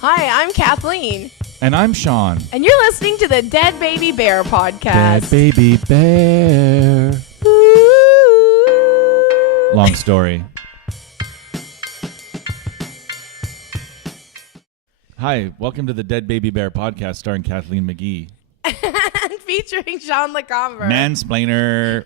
Hi, I'm Kathleen. And I'm Sean. And you're listening to the Dead Baby Bear podcast. Dead Baby Bear. Ooh. Long story. Hi, welcome to the Dead Baby Bear podcast starring Kathleen McGee. And featuring Sean LeComber. Mansplainer.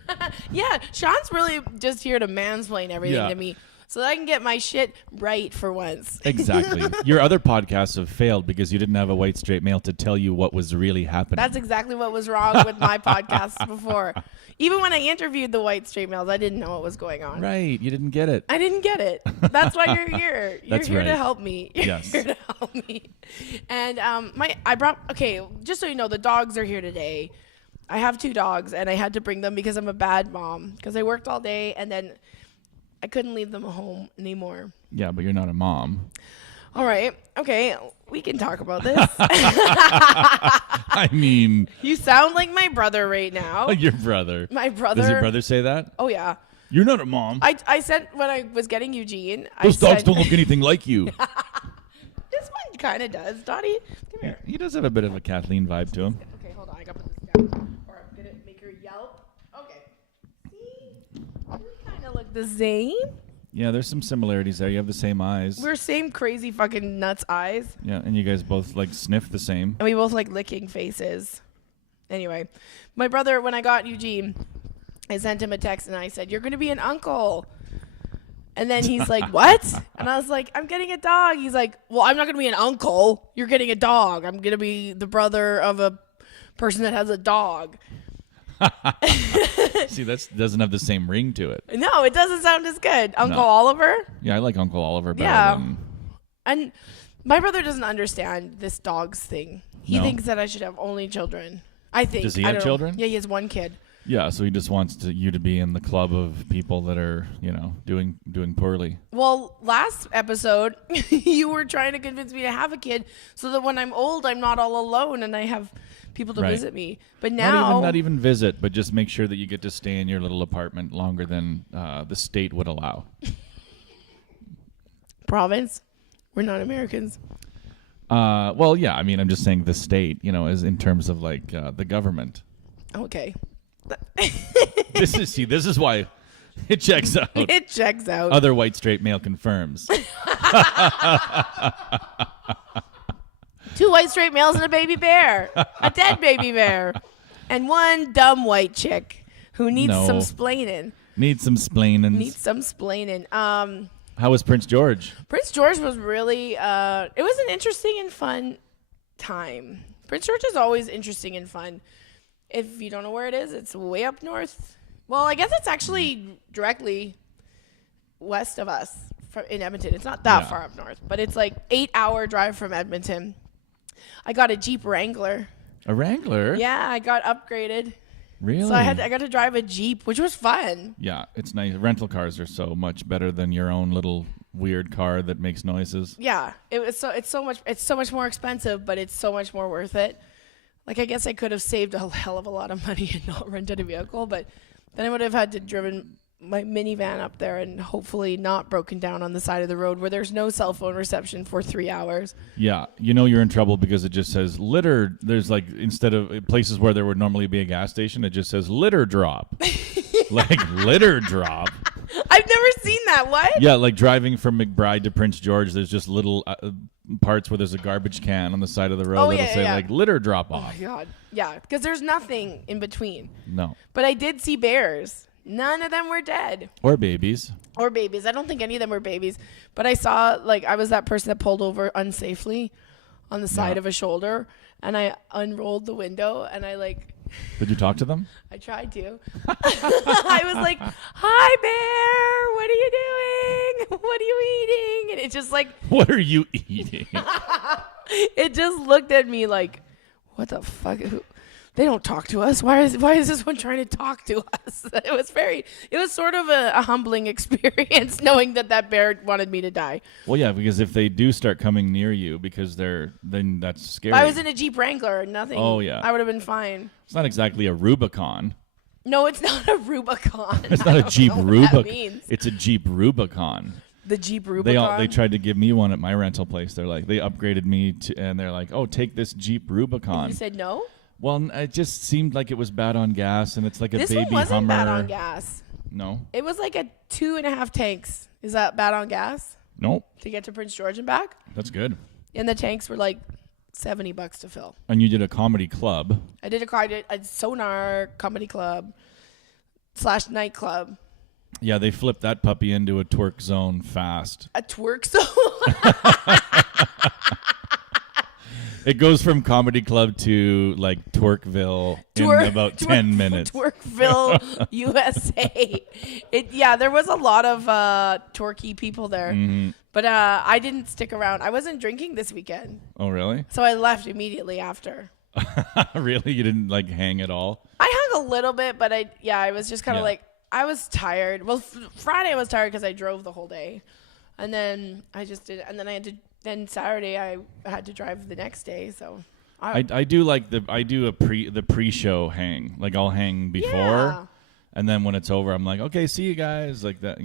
Yeah, Sean's really just here to mansplain everything to me so that I can get my shit right for once. Exactly. Your other podcasts have failed because you didn't have a white straight male to tell you what was really happening. That's exactly what was wrong with my podcasts before. Even when I interviewed the white straight males, I didn't know what was going on. Right. You didn't get it. I didn't get it. That's why you're here. You're That's here right. to help me. You're here to help me. And just so you know, the dogs are here today. I have 2 dogs, and I had to bring them because I'm a bad mom. Because I worked all day, and then I couldn't leave them home anymore. Yeah, but you're not a mom. All right. Okay. We can talk about this. I mean... You sound like my brother right now. Your brother. My brother. Does your brother say that? Oh, yeah. You're not a mom. I said when I was getting Eugene. Those dogs don't look anything like you. This one kind of does. Dottie, come here. He does have a bit of a Kathleen vibe to him. Okay, hold on. I got to put this down. Or I'm going to make her yelp. Okay. See? We kind of look the same. Yeah, there's some similarities there. You have the same eyes. We're same crazy fucking nuts eyes. Yeah, and you guys both like sniff the same. And we both like licking faces. Anyway, my brother, when I got Eugene, I sent him a text and I said, "You're going to be an uncle." And then he's like, "What?" And I was like, "I'm getting a dog." He's like, "Well, I'm not going to be an uncle. You're getting a dog. I'm going to be the brother of a person that has a dog." See, that doesn't have the same ring to it. No, it doesn't sound as good. Uncle No. Oliver? Yeah, I like Uncle Oliver better Yeah. than... And my brother doesn't understand this dogs thing. He No. thinks that I should have only children. I think. Does he I have don't know. children? Yeah, he has 1 kid. Yeah, so he just wants you to be in the club of people that are, doing poorly. Well, last episode, you were trying to convince me to have a kid so that when I'm old, I'm not all alone and I have people to Right. visit me. But now... Not even visit, but just make sure that you get to stay in your little apartment longer than the state would allow. Province? We're not Americans. Well, yeah, I mean, I'm just saying the state, is in terms of like the government. Okay. This is why it checks out. It checks out. Other white straight male confirms. 2 white straight males and a baby bear. A dead baby bear. And 1 dumb white chick who needs some splaining. Needs some splaining. How was Prince George? Prince George was really, it was an interesting and fun time. Prince George is always interesting and fun. If you don't know where it is, it's way up north. Well, I guess it's actually directly west of us in Edmonton. It's not that far up north, but it's like 8-hour drive from Edmonton. I got a Jeep Wrangler. A Wrangler? Yeah, I got upgraded. Really? So I got to drive a Jeep, which was fun. Yeah, it's nice. Rental cars are so much better than your own little weird car that makes noises. Yeah, it's so much more expensive, but it's so much more worth it. Like, I guess I could have saved a hell of a lot of money and not rented a vehicle, but then I would have had to driven my minivan up there and hopefully not broken down on the side of the road where there's no cell phone reception for 3 hours. Yeah, you're in trouble because it just says litter. There's like, instead of places where there would normally be a gas station, it just says litter drop. Like litter drop. I've never seen that. What? Yeah, like driving from McBride to Prince George, there's just little parts where there's a garbage can on the side of the road that'll say like litter drop off. Oh my God. Yeah, because there's nothing in between. No. But I did see bears. None of them were dead. Or babies. Or babies. I don't think any of them were babies. But I saw, I was that person that pulled over unsafely on the side of a shoulder. And I unrolled the window and Did you talk to them? I tried to. I was like, "Hi, bear. What are you doing? What are you eating?" And it just What are you eating? it just looked at me like, "What the fuck? They don't talk to us. Why is this one trying to talk to us?" It was sort of a humbling experience knowing that bear wanted me to die. Well, yeah, because if they do start coming near you, then that's scary. I was in a Jeep Wrangler, nothing. Oh, yeah. I would have been fine. It's not exactly a Rubicon. No, it's not a Rubicon. It's not a Jeep Rubicon. Means. It's a Jeep Rubicon. The Jeep Rubicon. They tried to give me one at my rental place. They're like, they upgraded me and they're like, oh, take this Jeep Rubicon. And you said no? Well, it just seemed like it was bad on gas, and it's like a This baby one wasn't Hummer. bad on gas. No. It was like a 2.5 tanks. Is that bad on gas? Nope. To get to Prince George and back? That's good. And the tanks were like $70 to fill. And you did a comedy club. I did a Sonar comedy club / nightclub. Yeah, they flipped that puppy into a twerk zone fast. A twerk zone? It goes from comedy club to like Twerkville in about 10 minutes. Twerkville, USA. There was a lot of twerky people there. Mm-hmm. But I didn't stick around. I wasn't drinking this weekend. Oh, really? So I left immediately after. Really? You didn't like hang at all? I hung a little bit, but I was just kind of like, I was tired. Well, Friday I was tired because I drove the whole day. And then I just did, and then then Saturday I had to drive the next day. So I do like the pre-show hang. Like I'll hang before. Yeah. And then when it's over, I'm like, okay, see you guys. Like that,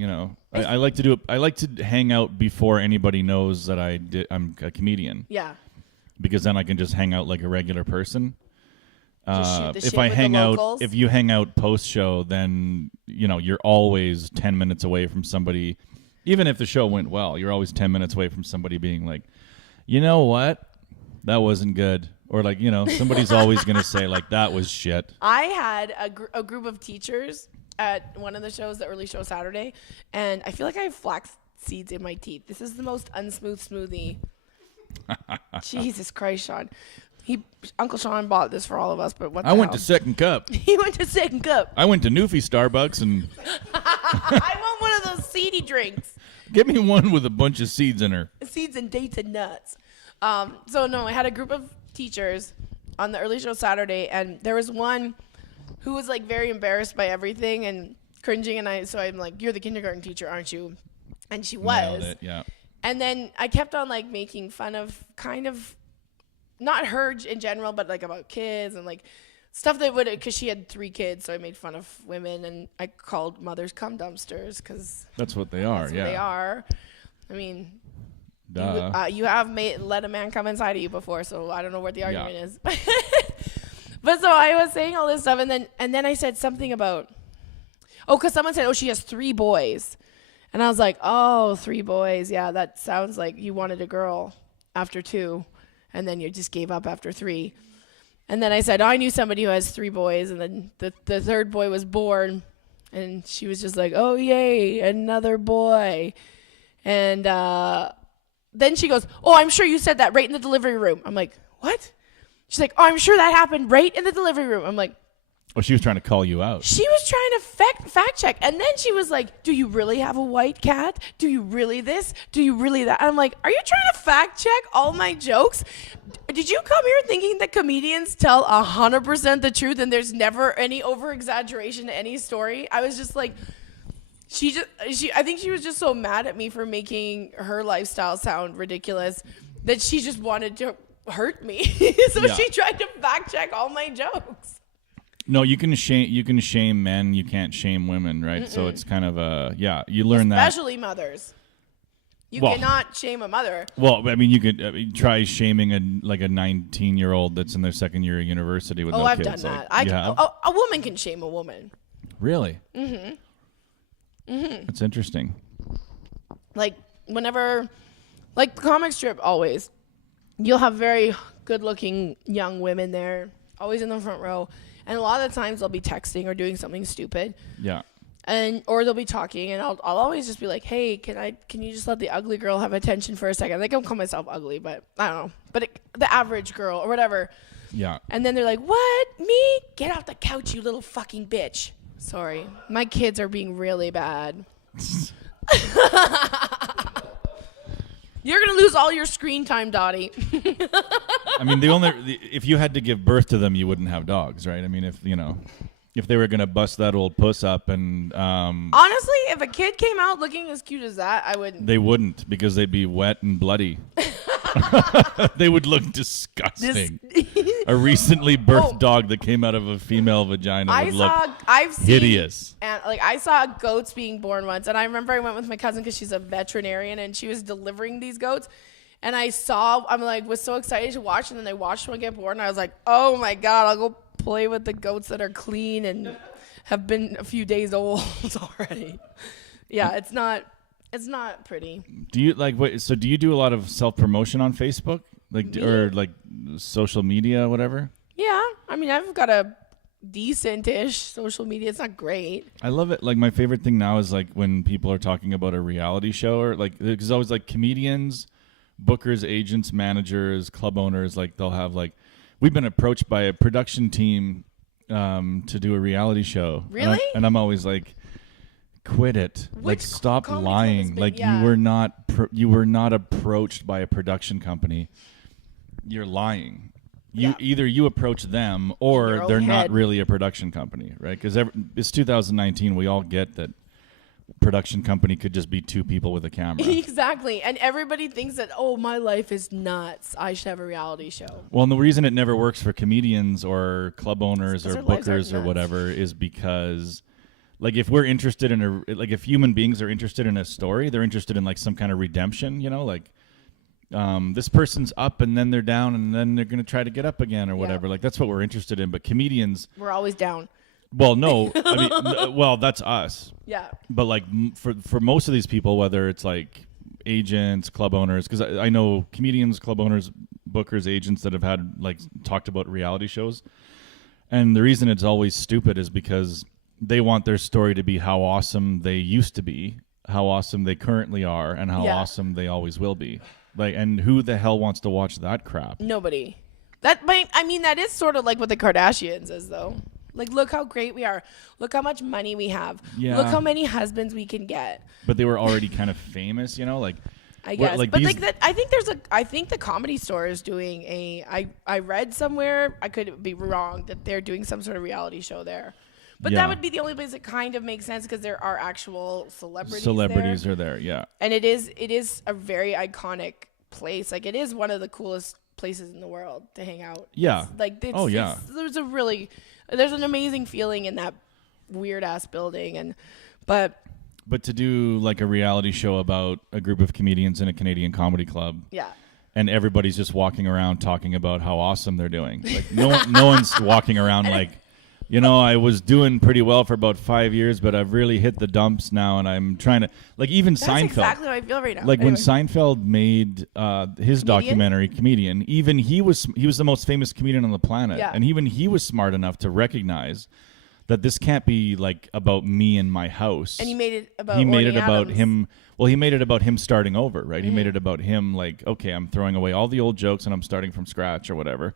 I like to do it. I like to hang out before anybody knows that I'm a comedian. Yeah. Because then I can just hang out like a regular person. If you hang out post-show, then, you're always 10 minutes away from somebody. Even if the show went well, you're always 10 minutes away from somebody being like, you know what? That wasn't good. Or like, somebody's always going to say like, that was shit. I had a group of teachers at one of the shows, the early show Saturday, and I feel like I have flax seeds in my teeth. This is the most unsmooth smoothie. Jesus Christ, Sean. Uncle Sean bought this for all of us, but what the hell? went to Second Cup. He went to Second Cup. I went to Newfie Starbucks and... I want one of those seedy drinks. Give me one with a bunch of seeds in her. Seeds and dates and nuts. I had a group of teachers on the early show Saturday, and there was one who was like very embarrassed by everything and cringing, and so I'm like, you're the kindergarten teacher, aren't you? And she was. Nailed it, yeah. And then I kept on like making fun of kind of, not her in general, but like about kids and like stuff that would, because she had 3 kids, so I made fun of women, and I called mothers cum dumpsters because that's what they are. They are. I mean, duh. You have let a man come inside of you before, so I don't know what the argument is. But so I was saying all this stuff, and then I said something about, because someone said, she has 3 boys, and I was like, 3 boys, yeah, that sounds like you wanted a girl after 2, and then you just gave up after 3. And then I said, I knew somebody who has 3 boys, and then the 3rd boy was born, and she was just like, oh, yay, another boy. And then she goes, I'm sure you said that right in the delivery room. I'm like, what? She's like, I'm sure that happened right in the delivery room. I'm like, well, she was trying to call you out. She was trying to fact check. And then she was like, do you really have a white cat? Do you really this? Do you really that? And I'm like, are you trying to fact check all my jokes? Did you come here thinking that comedians tell 100% the truth and there's never any over exaggeration to any story? I was just like, I think she was just so mad at me for making her lifestyle sound ridiculous that she just wanted to hurt me. So she tried to fact check all my jokes. No, you can shame men, you can't shame women, right? Mm-mm. So it's kind of you learn that. Especially mothers. You cannot shame a mother. Well, I mean, you could try shaming a 19-year-old that's in their 2nd year of university with no I've kids. done that. A woman can shame a woman. Really? Mm-hmm. Mm-hmm. That's interesting. Like, whenever, like the comic strip always, you'll have very good-looking young women there, always in the front row. And a lot of the times they'll be texting or doing something stupid. Yeah. Or they'll be talking, and I'll always just be like, hey, can you just let the ugly girl have attention for a second? I don't call myself ugly, but I don't know. But the average girl or whatever. Yeah. And then they're like, what? Me? Get off the couch, you little fucking bitch. Sorry. My kids are being really bad. You're going to lose all your screen time, Dottie. I mean, if you had to give birth to them, you wouldn't have dogs, right? I mean, if they were going to bust that old puss up and... Honestly, if a kid came out looking as cute as that, I wouldn't. They wouldn't, because they'd be wet and bloody. They would look disgusting. a recently birthed dog that came out of a female vagina would look hideous. And like I saw goats being born once, and I remember I went with my cousin because she's a veterinarian, and she was delivering these goats. And was so excited to watch, and then I watched one get born, and I was like, oh my God, I'll go play with the goats that are clean and have been a few days old already. Yeah, it's not pretty. Do you do you do a lot of self-promotion on Facebook? Or social media, whatever? Yeah. I mean, I've got a decent-ish social media. It's not great. I love it. Like, my favorite thing now is, like, when people are talking about a reality show, or, like, there's always, like, comedians, bookers, agents, managers, club owners, like, they'll have, like, we've been approached by a production team to do a reality show. Really? And I'm always like, quit it. Stop lying. You were not approached by a production company. You're lying. Either you approach them or they're not really a production company, right? Because it's 2019. We all get that production company could just be two people with a camera. Exactly. And everybody thinks that, my life is nuts. I should have a reality show. Well, and the reason it never works for comedians or club owners or bookers or whatever is because, like, if we're interested in if human beings are interested in a story, they're interested in, like, some kind of redemption, this person's up and then they're down and then they're going to try to get up again or whatever. Like, that's what we're interested in. But comedians, we're always down. Well, no, I mean, that's us. Yeah. But, like, for most of these people, whether it's like agents, club owners, because I know comedians, club owners, bookers, agents that have had, like, talked about reality shows, and the reason it's always stupid is because they want their story to be how awesome they used to be, how awesome they currently are, and how awesome they always will be. Like, and who the hell wants to watch that crap? Nobody. That is sort of like what the Kardashians is, though. Like, look how great we are. Look how much money we have. Yeah. Look how many husbands we can get. But they were already kind of famous, I guess. I think the Comedy Store is doing I read somewhere, I could be wrong, that they're doing some sort of reality show there. But that would be the only place that kind of makes sense because there are actual celebrities are there, yeah. And it is a very iconic place. Like, it is one of the coolest places in the world to hang out. Yeah. There's an amazing feeling in that weird ass building, but to do, like, a reality show about a group of comedians in a Canadian comedy club. Yeah. And everybody's just walking around talking about how awesome they're doing. Like, no one's walking around like, I was doing pretty well for about 5 years, but I've really hit the dumps now, and I'm trying to, like, even That's Seinfeld. That's exactly how I feel right now. Like, when Seinfeld made his documentary, Comedian, even he was the most famous comedian on the planet, and even he was smart enough to recognize that this can't be, like, about me and my house. And he made it about him. Well, he made it about him starting over, right? Mm-hmm. He made it about him, like, okay, I'm throwing away all the old jokes and I'm starting from scratch or whatever.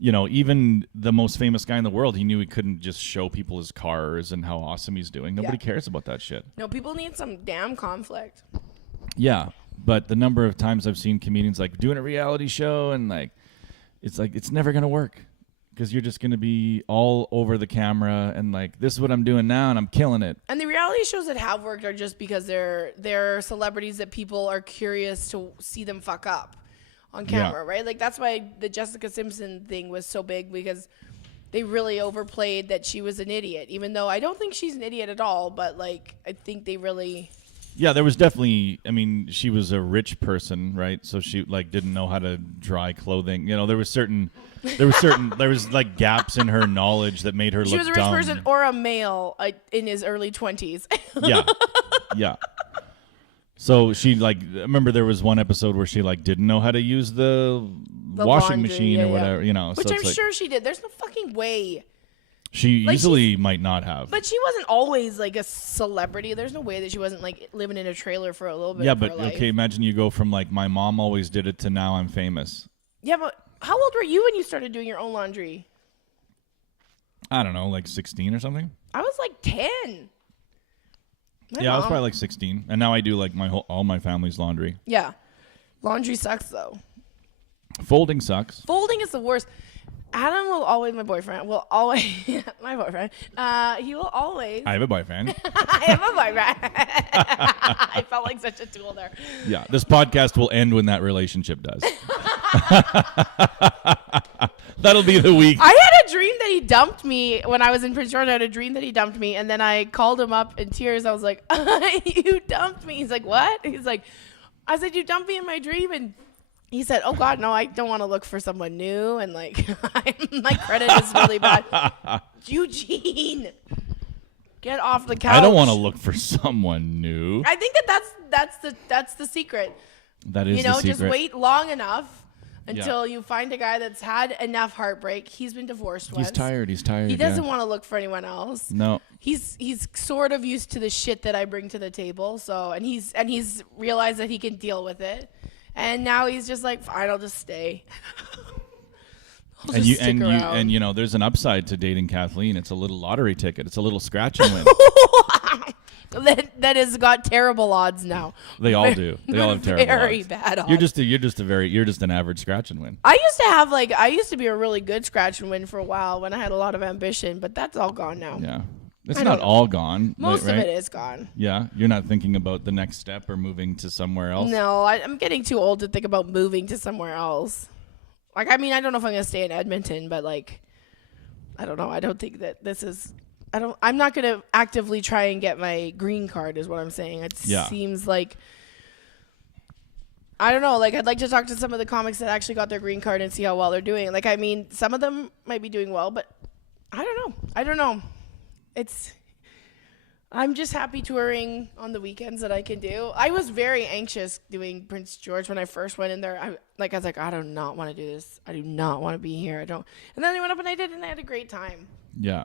Even the most famous guy in the world, he knew he couldn't just show people his cars and how awesome he's doing. Nobody cares about that shit. No, people need some damn conflict. Yeah, but the number of times I've seen comedians, like, doing a reality show and, like, it's never going to work because you're just going to be all over the camera and, like, this is what I'm doing now and I'm killing it. And the reality shows that have worked are just because they're celebrities that people are curious to see them fuck up on camera, right? Like, that's why the Jessica Simpson thing was so big, because they really overplayed that she was an idiot, even though I don't think she's an idiot at all, but, like, I think they really... Yeah, there was definitely, I mean, she was a rich person, right? So she, like, didn't know how to dry clothing. There was like gaps in her knowledge that made her look dumb. She was a rich person or a male in his early 20s. Yeah. So she, like, I remember there was one episode where she, like, didn't know how to use the washing laundry, machine or whatever, Which I'm sure she did. There's no fucking way. She easily might not have. But she wasn't always, like, a celebrity. There's no way that she wasn't, like, living in a trailer for a little bit of her life. Okay, imagine you go from, like, my mom always did it to now I'm famous. Yeah, but how old were you when you started doing your own laundry? I don't know, like 16 or something? I was, like, 10. I was probably like 16, and now I do, like, all my family's laundry. Yeah, laundry sucks though. Folding sucks. Folding is the worst. Adam will always, my boyfriend will always, my boyfriend. He will always. I have a boyfriend. I have a boyfriend. I felt like such a tool there. Yeah, this podcast will end when that relationship does. That'll be the week. I had a dream that he dumped me when I was in Prince George. I had a dream that he dumped me, and then I called him up in tears. I was like, "You dumped me." He's like, "What?" He's like, "I said you dumped me in my dream," and he said, "Oh God, no! I don't want to look for someone new." And like, my credit is really bad. Eugene, get off the couch. I don't want to look for someone new. I think that's the secret. That is the secret. Just wait long enough until you find a guy that's had enough heartbreak. He's been divorced once. He's tired. He doesn't want to look for anyone else. No. He's sort of used to the shit that I bring to the table. So and he's realized that he can deal with it. And now he's just like, fine, I'll just stay. And you know, there's an upside to dating Kathleen. It's a little lottery ticket. It's a little scratch and win. that has got terrible odds now. They all do. They all have terrible very odds. Bad odds. You're just an average scratch and win. I used to be a really good scratch and win for a while when I had a lot of ambition, but that's all gone now. Yeah. It's not all gone. Most right? of it is gone. Yeah. You're not thinking about the next step or moving to somewhere else? No, I'm getting too old to think about moving to somewhere else. Like, I mean, I don't know if I'm going to stay in Edmonton, but like, I don't know. I don't think that this is, I'm not going to actively try and get my green card is what I'm saying. It seems like, I don't know. Like, I'd like to talk to some of the comics that actually got their green card and see how well they're doing. Like, I mean, some of them might be doing well, but I don't know. I'm just happy touring on the weekends that I can do. I was very anxious doing Prince George when I first went in there. I was like, I do not want to do this. I do not want to be here. And then I went up and I did, and I had a great time. Yeah.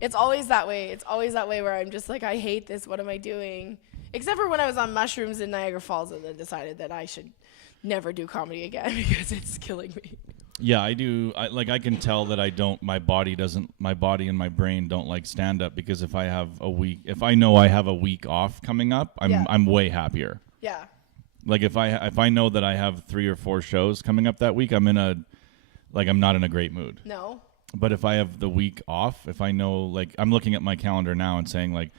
It's always that way. It's always that way where I'm just like, I hate this. What am I doing? Except for when I was on mushrooms in Niagara Falls and then decided that I should never do comedy again because it's killing me. Yeah, I do. I can tell that my body and my brain don't like stand up because if I know I have a week off coming up, I'm way happier. Yeah. Like if I know that I have 3 or 4 shows coming up that week, I'm not in a great mood. No. But if I have the week off, if I know, like, I'm looking at my calendar now and saying, like,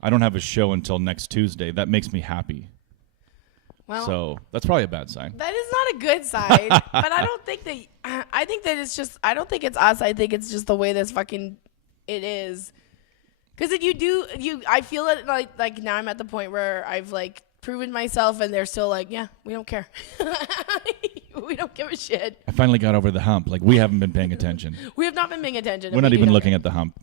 I don't have a show until next Tuesday, that makes me happy. Well, so that's probably a bad sign. That is not a good sign. But I don't think that, I think that it's just, I don't think it's us. I think it's just the way this fucking, it is. Because I feel it like now I'm at the point where I've like proven myself and they're still like, yeah, we don't care. We don't give a shit. I finally got over the hump. Like, we haven't been paying attention. We have not been paying attention. We're not even looking at the hump.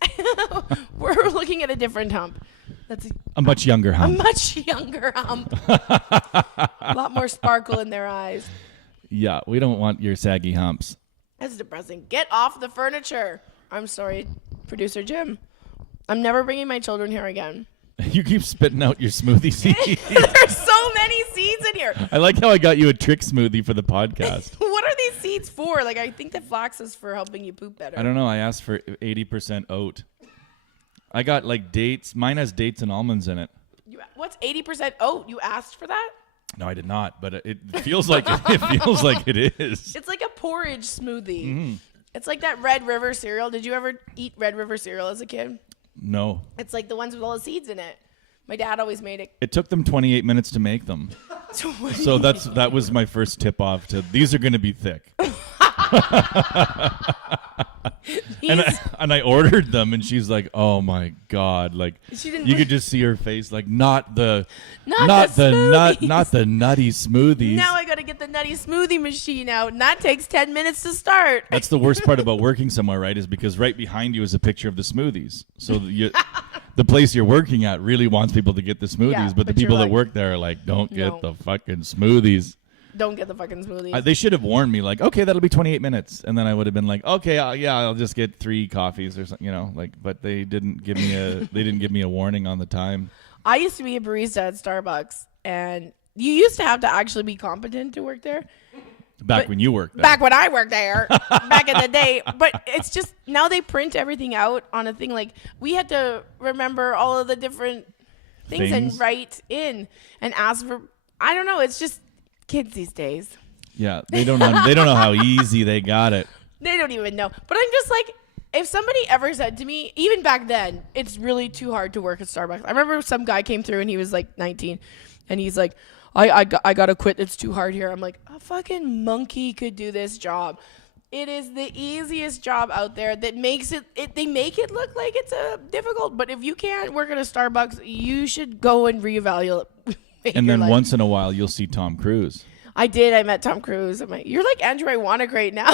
We're looking at a different hump. That's a much younger hump. A much younger hump. A lot more sparkle in their eyes. Yeah, we don't want your saggy humps. That's depressing. Get off the furniture. I'm sorry, producer Jim. I'm never bringing my children here again. You keep spitting out your smoothie seeds. There's so many seeds in here. I like how I got you a trick smoothie for the podcast. What are these seeds for? Like, I think that flax is for helping you poop better. I don't know. I asked for 80% oat. I got like dates. Mine has dates and almonds in it. What's 80% oat? You asked for that? No, I did not. But it feels like it is. It's like a porridge smoothie. Mm-hmm. It's like that Red River cereal. Did you ever eat Red River cereal as a kid? No. It's like the ones with all the seeds in it. My dad always made it. It took them 28 minutes to make them. So that was my first tip off to these are going to be thick. And I ordered them and she's like, "Oh my god!" Like you could just see her face, like not the nutty smoothies. Now I gotta get the nutty smoothie machine out, and that takes 10 minutes to start. That's the worst part about working somewhere, right? Is because right behind you is a picture of the smoothies. So the place you're working at really wants people to get the smoothies, but the people that work there are like, "Don't get the fucking smoothies." Don't get the fucking smoothies. They should have warned me, like, okay, that'll be 28 minutes, and then I would have been like, okay, I'll just get 3 coffees or something, like. But they didn't give me a warning on the time. I used to be a barista at Starbucks, and you used to have to actually be competent to work there. Back when you worked there. Back when I worked there, back in the day. But it's just now they print everything out on a thing. Like we had to remember all of the different things and write in and ask for. I don't know. It's just. Kids these days. Yeah, they don't know how easy they got it. They don't even know. But I'm just like, if somebody ever said to me, even back then, it's really too hard to work at Starbucks. I remember some guy came through and he was like 19 and he's like, I gotta quit. It's too hard here. I'm like, a fucking monkey could do this job. It is the easiest job out there that makes it they make it look like it's difficult. But if you can't work at a Starbucks, you should go and reevaluate. And then once in a while, you'll see Tom Cruise. I met Tom Cruise. I'm like, you're like Andrew Iwanek right now.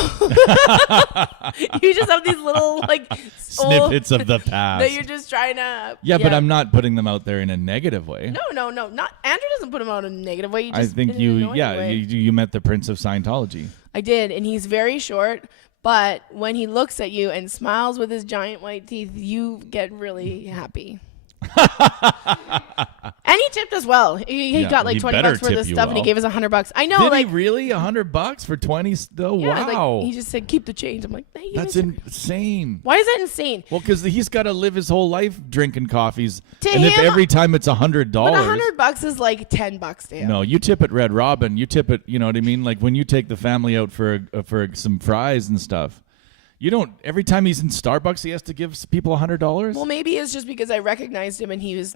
You just have these little like snippets of the past that you're just trying to. Yeah, but I'm not putting them out there in a negative way. No. Not Andrew doesn't put them out in a negative way. I think you met the Prince of Scientology. I did, and he's very short. But when he looks at you and smiles with his giant white teeth, you get really happy. And he tipped us well. He got like $20 worth of stuff, and he gave us $100. I know. Did he really? $100 for 20? Oh, yeah, wow. Like, he just said, keep the change. I'm like, hey, that's insane. Why is that insane? Well, because he's got to live his whole life drinking coffees. And if every time it's $100. But $100 is like $10 to him. No, you tip at Red Robin. You tip it, you know what I mean? Like when you take the family out for some fries and stuff. You don't. Every time he's in Starbucks, he has to give people $100. Well, maybe it's just because I recognized him, and he was.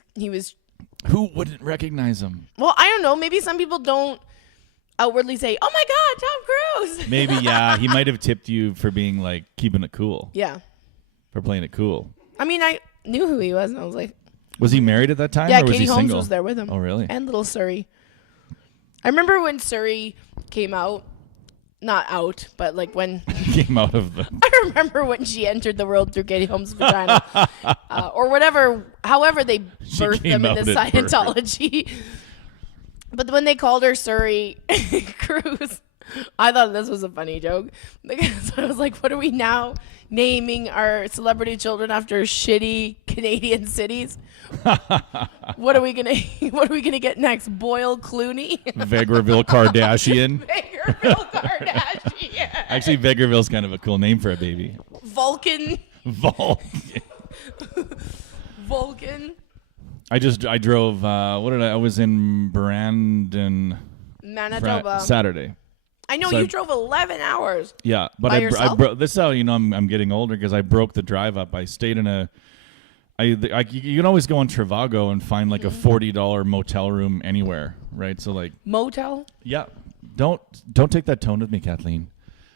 Who wouldn't recognize him? Well, I don't know. Maybe some people don't outwardly say, "Oh my God, Tom Cruise." Maybe he might have tipped you for being like keeping it cool. Yeah. For playing it cool. I mean, I knew who he was, and I was like, was he married at that time? Yeah, or was Katie he Holmes single? was there with him. Oh, really? And little Surrey. I remember when Surrey came out. Not out, but like when came out of the. I remember when she entered the world through Katie Holmes' vagina, or whatever. However, they birthed them in the Scientology. But when they called her Surrey Cruz, I thought this was a funny joke because I was like, "What are we now naming our celebrity children after shitty Canadian cities? What are we gonna get next? Boyle Clooney, Vegreville Kardashian." Vegreville Kardashian. Actually, Vegreville's kind of a cool name for a baby. Vulcan. Vulcan. I drove. I was in Brandon, Manitoba, Saturday. I know, so you drove 11 hours. Yeah, but I broke. This is how you know I'm getting older because I broke the drive up. I stayed in you can always go on Trivago and find like a $40 motel room anywhere, right? So like motel. Yeah, don't take that tone with me, Kathleen.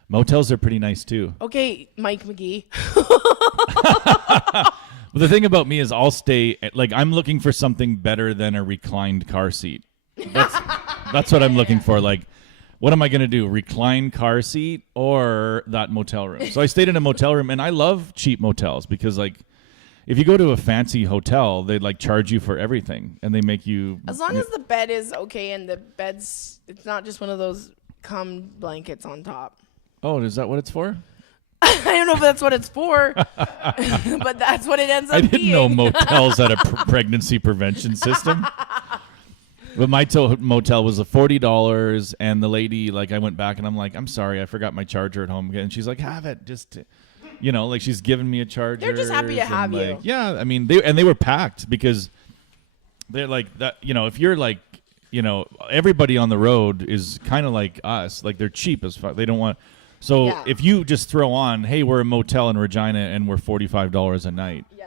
Motels are pretty nice too. Okay, Mike McGee. Well, the thing about me is I'll stay like I'm looking for something better than a reclined car seat. That's what I'm looking for. Like, what am I going to do? Recline car seat or that motel room? So I stayed in a motel room, and I love cheap motels because like if you go to a fancy hotel, they like charge you for everything, and they make you as long as the bed is okay and the bed's it's not just one of those cum blankets on top. Oh, is that what it's for? I don't know if that's what it's for, but that's what it ends up being. I didn't know motels had a pregnancy prevention system. But my motel was $40, and the lady, like, I went back, and I'm like, I'm sorry, I forgot my charger at home again. And she's like, have it, just, you know, like she's giving me a charger. They're just happy to have you. Yeah, I mean, they were packed because they're like that. You know, if you're like, you know, everybody on the road is kind of like us, like they're cheap as fuck. They don't want. So if you just throw on, hey, we're a motel in Regina and we're $45 a night. Yeah.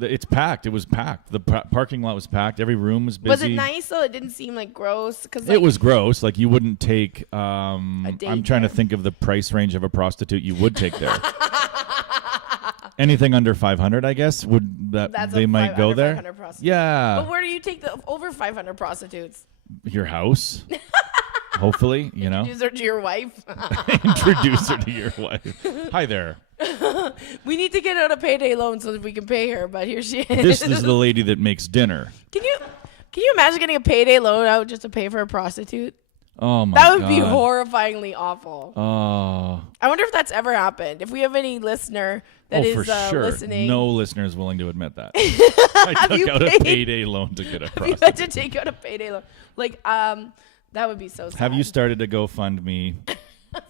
It's packed. It was packed. The parking lot was packed. Every room was busy. Was it nice though? It didn't seem like gross. Cause it was gross. Like you wouldn't take. I'm trying to think of the price range of a prostitute you would take there. Anything under 500, I guess, they might go there. Yeah. But where do you take the over 500 prostitutes? Your house. Hopefully, you know. Introduce her to your wife. Introduce her to your wife. Hi there. We need to get out a payday loan so that we can pay her, but here she is. This is the lady that makes dinner. Can you imagine getting a payday loan out just to pay for a prostitute? Oh my God. That would be horrifyingly awful. Oh. I wonder if that's ever happened. If we have any listener that is for sure. Listening. No listener is willing to admit that. I took out a payday loan to get a prostitute. You had to take out a payday loan. Like, that would be so sad. Have you started a GoFundMe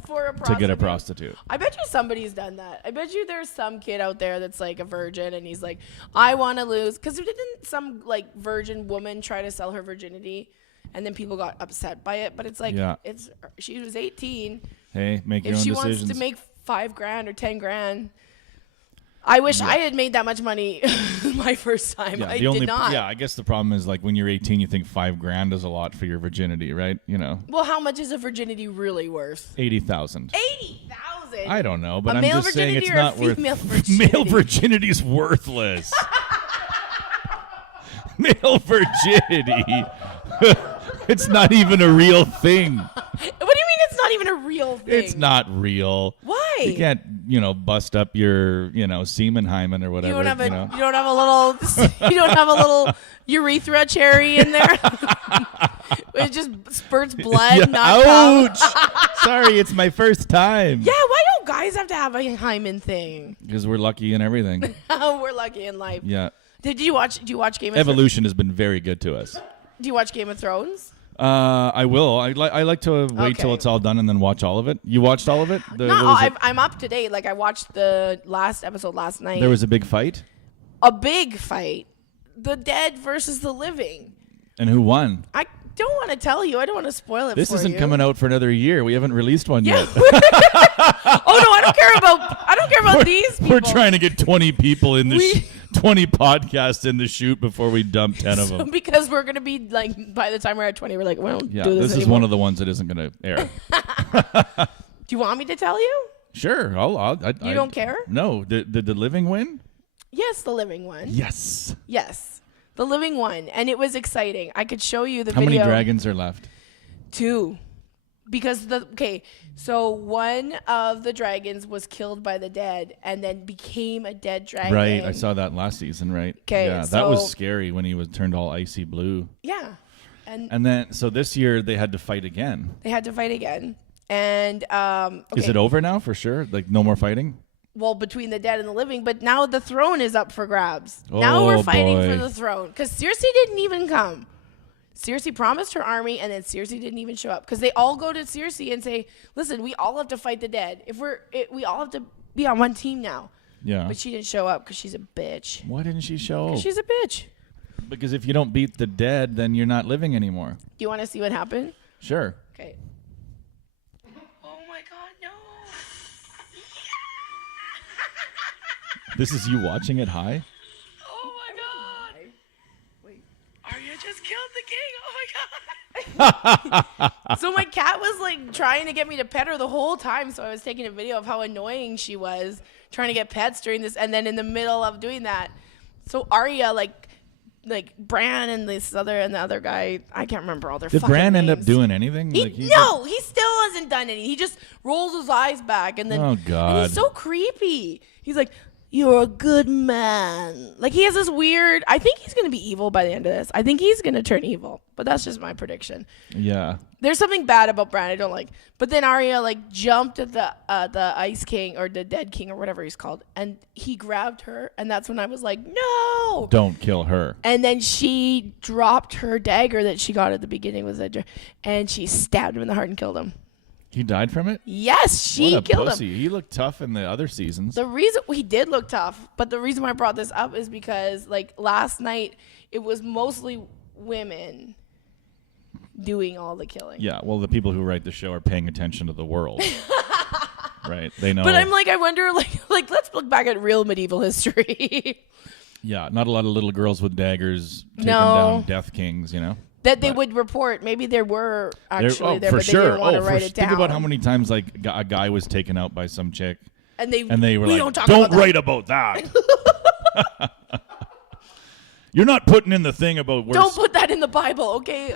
for a prostitute? To get a prostitute? I bet you somebody's done that. I bet you there's some kid out there that's like a virgin and he's like, I want to lose. Because didn't some like virgin woman try to sell her virginity and then people got upset by it? But it's like, she was 18. Hey, make your own decisions. If she wants to make $5,000 or $10,000. I wish I had made that much money my first time. I did not. Yeah, I guess the problem is like when you're 18, you think $5,000 is a lot for your virginity, right? You know. Well, how much is a virginity really worth? $80,000. $80,000. $1,000. I don't know, but a I'm just saying it's not worth. Virginity? Male virginity is worthless. Male virginity. It's not even a real thing. What do you mean it's not even a real thing? It's not real. Why? You can't, bust up your, semen hymen or whatever. You don't have a little urethra cherry in there. It just spurts blood, not ouch! cum. Sorry, it's my first time. Yeah, why don't guys have to have a hymen thing? Because we're lucky in everything. We're lucky in life. Yeah. Do you watch Game of Thrones? Evolution has been very good to us. Do you watch Game of Thrones? I will. I like to wait till it's all done and then watch all of it. You watched all of it? I'm up to date. Like I watched the last episode last night. There was a big fight? A big fight. The dead versus the living. And who won? I don't want to tell you. I don't want to spoil it for you. This isn't coming out for another year. We haven't released one yet. Oh no, I don't care about these people. We're trying to get 20 people in the 20 podcasts in the shoot before we dump 10 of them. Because we're going to be like, by the time we're at 20, we're like, we don't do this is anymore. one of the ones that isn't going to air. Do you want me to tell you? Sure. You don't care? No. Did the living win? Yes, the living one. Yes. The living one. And it was exciting. I could show you the video. How many dragons are left? 2. Because so one of the dragons was killed by the dead and then became a dead dragon. Right, I saw that last season, right? Okay, yeah, that was scary when he was turned all icy blue. Yeah. And then, so this year they had to fight again. And is it over now for sure? Like no more fighting? Well, between the dead and the living, but now the throne is up for grabs. Now we're fighting for the throne because Cersei didn't even come. Cersei promised her army, and then Cersei didn't even show up because they all go to Cersei and say, "Listen, we all have to fight the dead. We all have to be on one team now." Yeah. But she didn't show up because she's a bitch. Why didn't she show up? She's a bitch. Because if you don't beat the dead, then you're not living anymore. Do you want to see what happened? Sure. Okay. Oh my God, no! This is you watching it high? Oh my God! Wait, Arya just killed the king. Oh my God! So my cat was like trying to get me to pet her the whole time. So I was taking a video of how annoying she was trying to get pets during this, and then in the middle of doing that, so Arya like Bran and the other guy, I can't remember all their fucking names. Did Bran end up doing anything? He still hasn't done anything. He just rolls his eyes back and then oh God, and he's so creepy. He's like, "You're a good man." Like he has this weird. I think he's gonna be evil by the end of this. I think he's gonna turn evil, but that's just my prediction. Yeah. There's something bad about Bran I don't like. But then Arya like jumped at the Ice King or the Dead King or whatever he's called, and he grabbed her, and that's when I was like, no, don't kill her. And then she dropped her dagger that she got at the beginning with that, and she stabbed him in the heart and killed him. He died from it? Yes, she killed him. He looked tough in the other seasons. The reason he did look tough, but the reason why I brought this up is because like last night it was mostly women doing all the killing. Yeah, well, the people who write the show are paying attention to the world. Right, they know. But I'm like, I wonder, like let's look back at real medieval history. Yeah, not a lot of little girls with daggers taking down death kings, That they would report. Maybe there were actually there, for but sure. they didn't want to write it down. Think about how many times like a guy was taken out by some chick, and they were like, "Don't write about that." You're not putting in the thing about. Don't put that in the Bible, okay?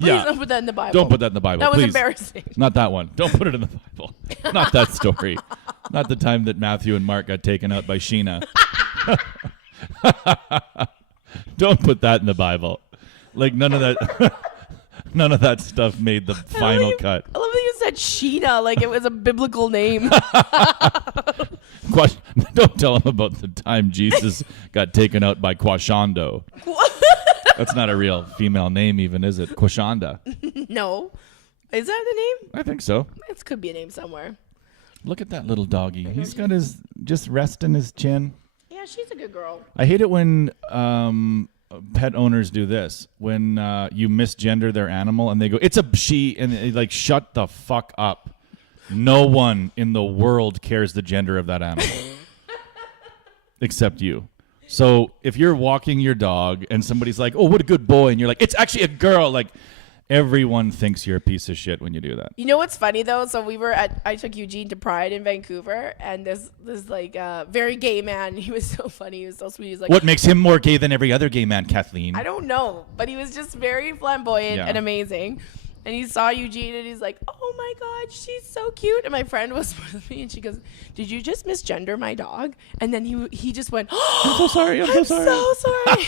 Please don't put that in the Bible. Don't put that in the Bible. That was please. embarrassing. Not that one. Don't put it in the Bible. Not that story. Not the time that Matthew and Mark got taken out by Sheena. Don't put that in the Bible. Like none of that stuff made the final cut. I love that you said Sheena like it was a biblical name. Don't tell him about the time Jesus got taken out by Quashando. That's not a real female name even, is it? Quashanda. No. Is that the name? I think so. It could be a name somewhere. Look at that little doggy. He's got his just resting his chin. Yeah, she's a good girl. I hate it when pet owners do this. When you misgender their animal and they go, "It's a she," and they, like, shut the fuck up. No one in the world cares the gender of that animal. Except you. So if you're walking your dog and somebody's like, "Oh, what a good boy," and you're like, "It's actually a girl," like, Everyone thinks you're a piece of shit when you do that. You know what's funny though? So I took Eugene to Pride in Vancouver, and this like very gay man. He was so funny. He was so sweet. He was like, what makes him more gay than every other gay man, Kathleen? I don't know, but he was just very flamboyant and amazing. And he saw Eugene, and he's like, "Oh my God, she's so cute." And my friend was with me, and she goes, "Did you just misgender my dog?" And then he just went, "Oh, I'm so sorry. I'm so sorry."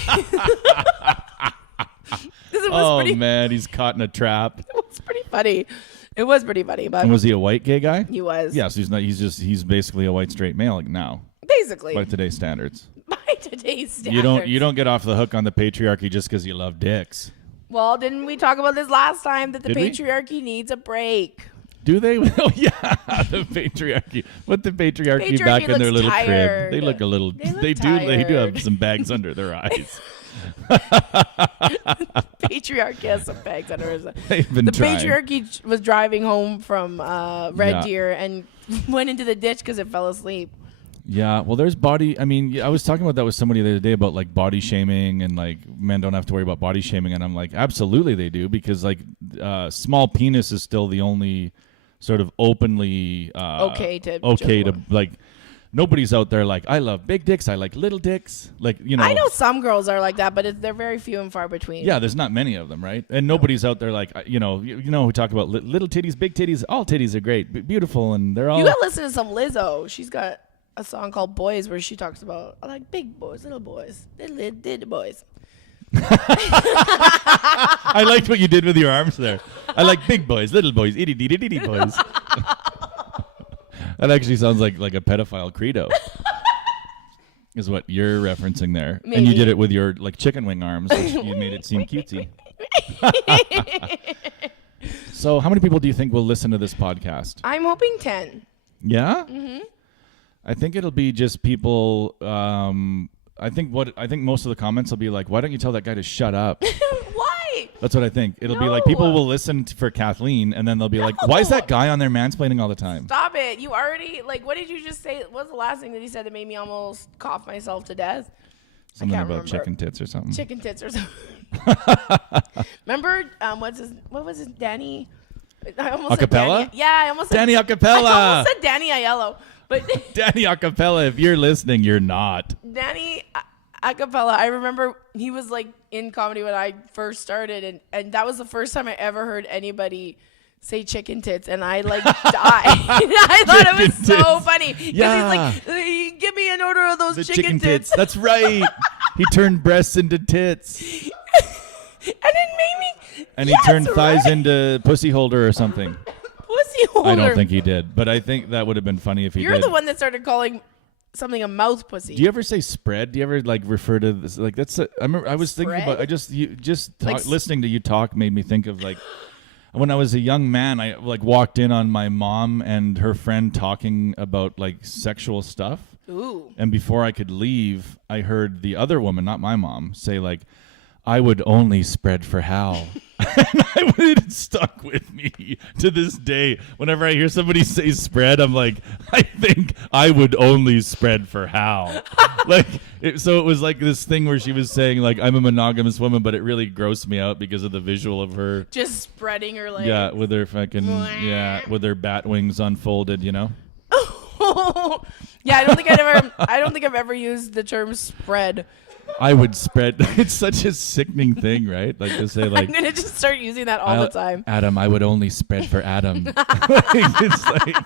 Man, he's caught in a trap. It was pretty funny. It was pretty funny. But and was he a white gay guy? He was. Yeah, so he's basically a white straight male now. Basically. By today's standards. By today's standards. You don't get off the hook on the patriarchy just because you love dicks. Well, didn't we talk about this last time that the patriarchy needs a break? Do they? Oh yeah, the patriarchy. Put the patriarchy back in their little crib. They look a little. They do have some bags under their eyes. Patriarchy has some bags under his eyes. The patriarchy was driving home from Red Deer and went into the ditch because it fell asleep. Yeah, well, there's body. I mean, I was talking about that with somebody the other day about like body shaming and like men don't have to worry about body shaming, and I'm like, absolutely they do, because like small penis is still the only sort of openly okay to like. Nobody's out there like, I love big dicks, I like little dicks, like, you know. I know some girls are like that, but they're very few and far between. Yeah, there's not many of them, right? And nobody's out there like, you know who talk about little titties, big titties. All titties are great, beautiful, and they're all. You gotta listen to some Lizzo. She's got a song called Boys where she talks about, I like big boys, little boys, little boys. I liked what you did with your arms there. I like big boys, little boys, itty bitty itty boys. That actually sounds like a pedophile credo. Is what you're referencing there. Maybe. And you did it with your like chicken wing arms, which you made it seem cutesy. So how many people do you think will listen to this podcast? I'm hoping 10. Yeah? Mm-hmm. I think it'll be just people. I think most of the comments will be like, "Why don't you tell that guy to shut up?" Why? That's what I think. It'll be like people will listen for Kathleen, and then they'll be like, "Why is that guy on there mansplaining all the time?" Stop it! You already like. What did you just say? What's the last thing that he said that made me almost cough myself to death? Something about remember. Chicken tits or something. Chicken tits or something. Remember what was his Danny? I almost said Danny. Yeah, I almost said Danny Acapella. I almost said Danny Aiello. But Danny Acapella, if you're listening, you're not. Danny Acapella, I remember he was like in comedy when I first started, and that was the first time I ever heard anybody say chicken tits, and I like died. I thought it was so funny. Yeah. He's like, give me an order of those chicken tits. That's right. He turned breasts into tits. And it made me. And he turned thighs into pussy holder or something. Pussy holder. I don't think he did, but I think that would have been funny if he did. You're the one that started calling something a mouth pussy. Do you ever say spread? Do you ever like refer to this? Like that's. I remember I was thinking about. Listening to you talk made me think of like when I was a young man. I like walked in on my mom and her friend talking about like sexual stuff. Ooh. And before I could leave, I heard the other woman, not my mom, say like, "I would only spread for Hal." And it stuck with me to this day. Whenever I hear somebody say spread, I'm like, I think I would only spread for Hal. So it was like this thing where she was saying like, I'm a monogamous woman, but it really grossed me out because of the visual of her just spreading her legs. Yeah, with her fucking with her bat wings unfolded, you know. Yeah, I don't think I've ever used the term spread. I would spread. It's such a sickening thing, right? Like to say, like I'm gonna just start using that all the time. Adam, I would only spread for Adam. It's like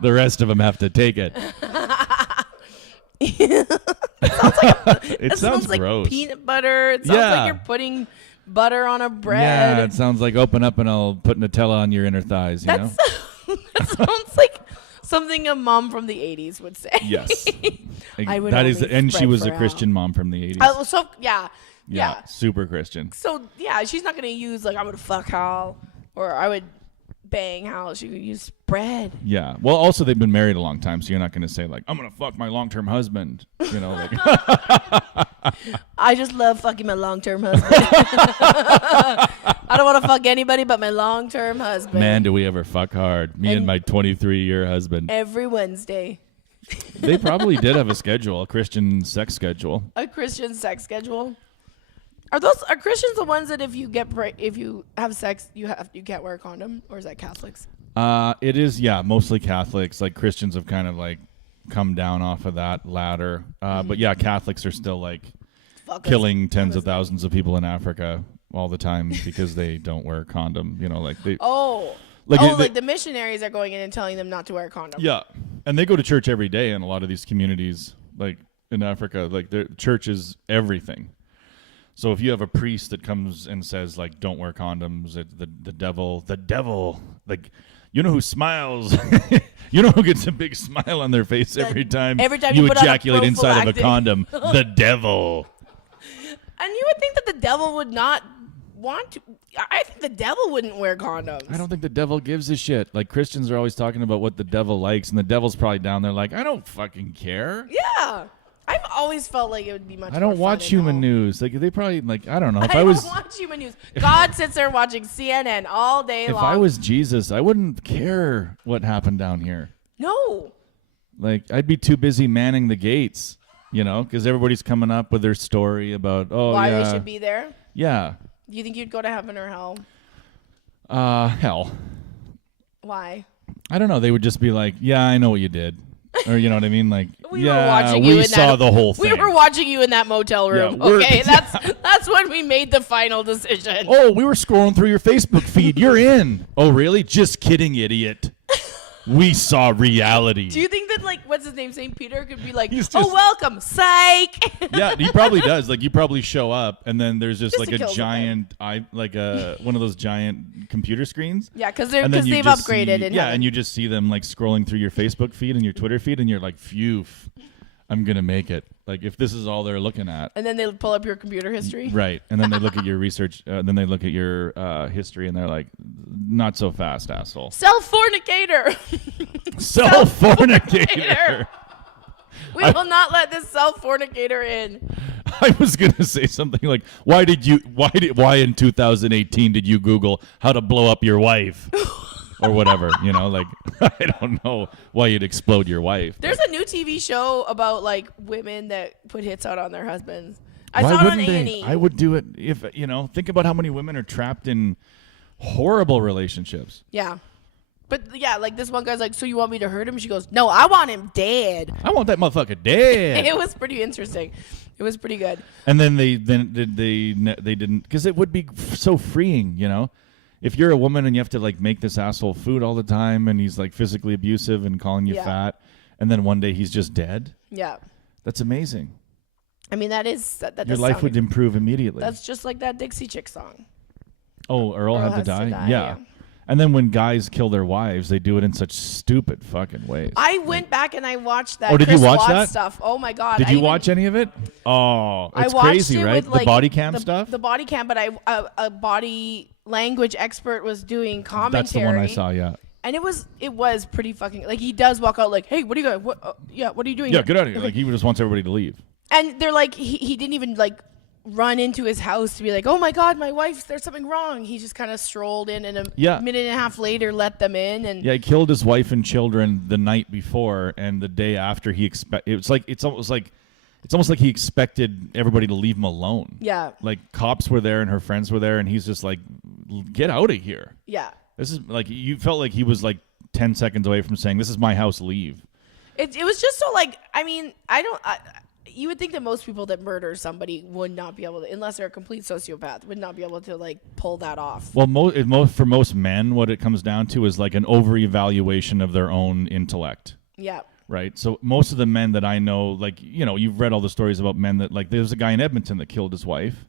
the rest of them have to take it. It sounds like gross. Peanut butter. It sounds like you're putting butter on a bread. Yeah, it sounds like open up and I'll put Nutella on your inner thighs. You know, that sounds like something a mom from the 80s would say. Yes. And she was a Christian mom from the 80s. Yeah, super Christian. So, yeah, she's not going to use, like, I'm going to fuck Hal or I would bang Hal. She could use spread. Yeah. Well, also, they've been married a long time, so you're not going to say, like, I'm going to fuck my long-term husband. You know, like. I just love fucking my long-term husband. I don't want to fuck anybody but my long-term husband. Man, do we ever fuck hard. Me and my 23-year husband. Every Wednesday. They probably did have a schedule, a Christian sex schedule. A Christian sex schedule? Are Christians the ones that if you have sex you can't wear a condom, or is that Catholics? It is, yeah, mostly Catholics. Like Christians have kind of like come down off of that ladder. But yeah, Catholics are still like killing tens of thousands of people in Africa all the time because they don't wear a condom. You know, like they. Like the missionaries are going in and telling them not to wear a condom. Yeah, and they go to church every day in a lot of these communities, like in Africa. Like their church is everything. So if you have a priest that comes and says like, "Don't wear condoms," the devil, like, you know who smiles, you know who gets a big smile on their face every time you ejaculate inside of a condom, the devil. And you would think that the devil would not want to. I think the devil wouldn't wear condoms. I don't think the devil gives a shit. Like Christians are always talking about what the devil likes, and the devil's probably down there like, I don't fucking care. Yeah. I've always felt like it would be much more I don't watch human news. Like they probably like I don't know. I don't watch human news. God sits there watching CNN all day long. If I was Jesus, I wouldn't care what happened down here. No. Like I'd be too busy manning the gates, you know, because everybody's coming up with their story about why we should be there. Yeah. Do you think you'd go to heaven or hell? Hell. Why? I don't know. They would just be like, yeah, I know what you did. Or you know what I mean? Like, we saw the whole thing. We were watching you in that motel room. Yeah, okay, that's when we made the final decision. Oh, we were scrolling through your Facebook feed. You're in. Oh, really? Just kidding, idiot. We saw reality. Do you think that, like, what's his name, St. Peter could be like, welcome, psych? Yeah, he probably does. Like, you probably show up, and then there's just like a giant, one of those giant computer screens. Yeah, because they've upgraded. And you just see them, like, scrolling through your Facebook feed and your Twitter feed, and you're like, phew, I'm going to make it. Like, if this is all they're looking at. And then they pull up your computer history. Right. And then they look at your research. Then they look at your history, and they're like, not so fast, asshole. Self-fornicator. Self-fornicator. We will not let this self-fornicator in. I was going to say something like, why in 2018 did you Google how to blow up your wife? Or whatever, you know, like, I don't know why you'd explode your wife. There's a new TV show about, like, women that put hits out on their husbands. I saw it on A&E. I would do it if, you know, think about how many women are trapped in horrible relationships. Yeah. But, yeah, like, this one guy's like, so you want me to hurt him? She goes, no, I want him dead. I want that motherfucker dead. It was pretty interesting. It was pretty good. And then they didn't, because it would be so freeing, you know? If you're a woman and you have to like make this asshole food all the time and he's like physically abusive and calling you fat, and then one day he's just dead. Yeah. That's amazing. I mean, that your life would improve immediately. That's just like that Dixie Chick song. Oh, Earl had to die? Yeah. And then when guys kill their wives, they do it in such stupid fucking ways. I went back and I watched that. Oh, did Chris you watch Watts that stuff? Oh my god! Did you watch any of it? Oh, it's crazy, right? With, like, the body cam stuff. The body cam, but a body language expert was doing commentary. That's the one I saw. Yeah. And it was pretty fucking like he does walk out like, hey, what are you going? What are you doing? Yeah, get out of here! Like he just wants everybody to leave. And they're like, he didn't even like run into his house to be like, oh my god, my wife, there's something wrong. He just kind of strolled in, and a minute and a half later let them in. And he killed his wife and children the night before, and the day after it's almost like he expected everybody to leave him alone. Yeah, like cops were there and her friends were there, and he's just like, get out of here. Yeah, this is like, you felt like he was like 10 seconds away from saying, this is my house, leave. It was just so like, I mean, you would think that most people that murder somebody would not be able to, unless they're a complete sociopath, would not be able to like pull that off. Well, for most men, what it comes down to is like an over-evaluation of their own intellect. Yeah. Right. So most of the men that I know, like, you know, you've read all the stories about men that, like, there's a guy in Edmonton that killed his wife,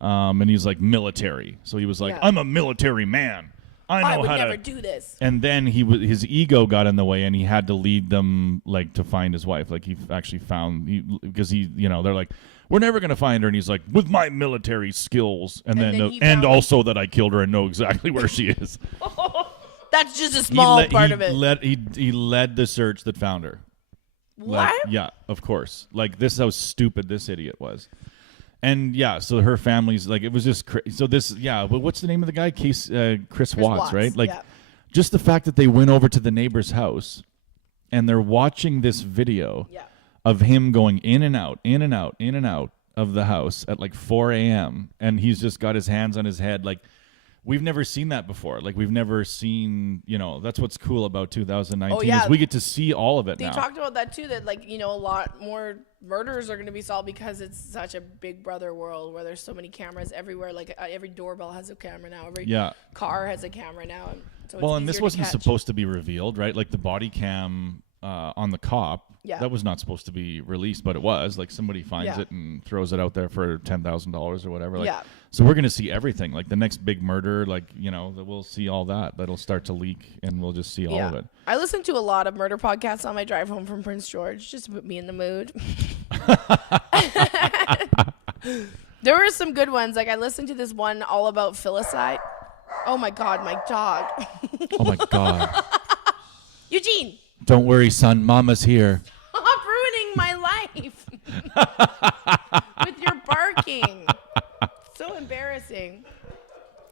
and he's like military. So he was like, I'm a military man. I would never do this. And then his ego got in the way, and he had to lead them like to find his wife. Like he actually found, because you know, they're like, we're never gonna find her, and he's like, with my military skills, and also that I killed her and know exactly where she is. That's just a small part of it. He led the search that found her. What? Like, yeah, of course. Like, this is how stupid this idiot was. And yeah, so her family's like, it was just crazy. So this, but what's the name of the guy? Chris Watts, right? Like, just the fact that they went over to the neighbor's house and they're watching this video of him going in and out, in and out, in and out of the house at like 4 a.m. and he's just got his hands on his head. Like, we've never seen that before. Like, we've never seen, that's what's cool about 2019 is we get to see all of it now. They talked about that too, that like, a lot more murders are going to be solved because it's such a big brother world where there's so many cameras everywhere. Like every doorbell has a camera now. Every car has a camera now. So and this wasn't supposed to be revealed, right? Like the body cam on the cop, that was not supposed to be released, but it was. Like somebody finds it and throws it out there for $10,000 or whatever. Like, so we're going to see everything. Like the next big murder, like, we'll see all that. That'll start to leak and we'll just see all of it. I listen to a lot of murder podcasts on my drive home from Prince George, just to put me in the mood. There were some good ones. Like I listened to this one all about filicide. Oh my God, my dog. Oh my God. Eugene. Don't worry, son. Mama's here. Stop ruining my life with your barking. So embarrassing.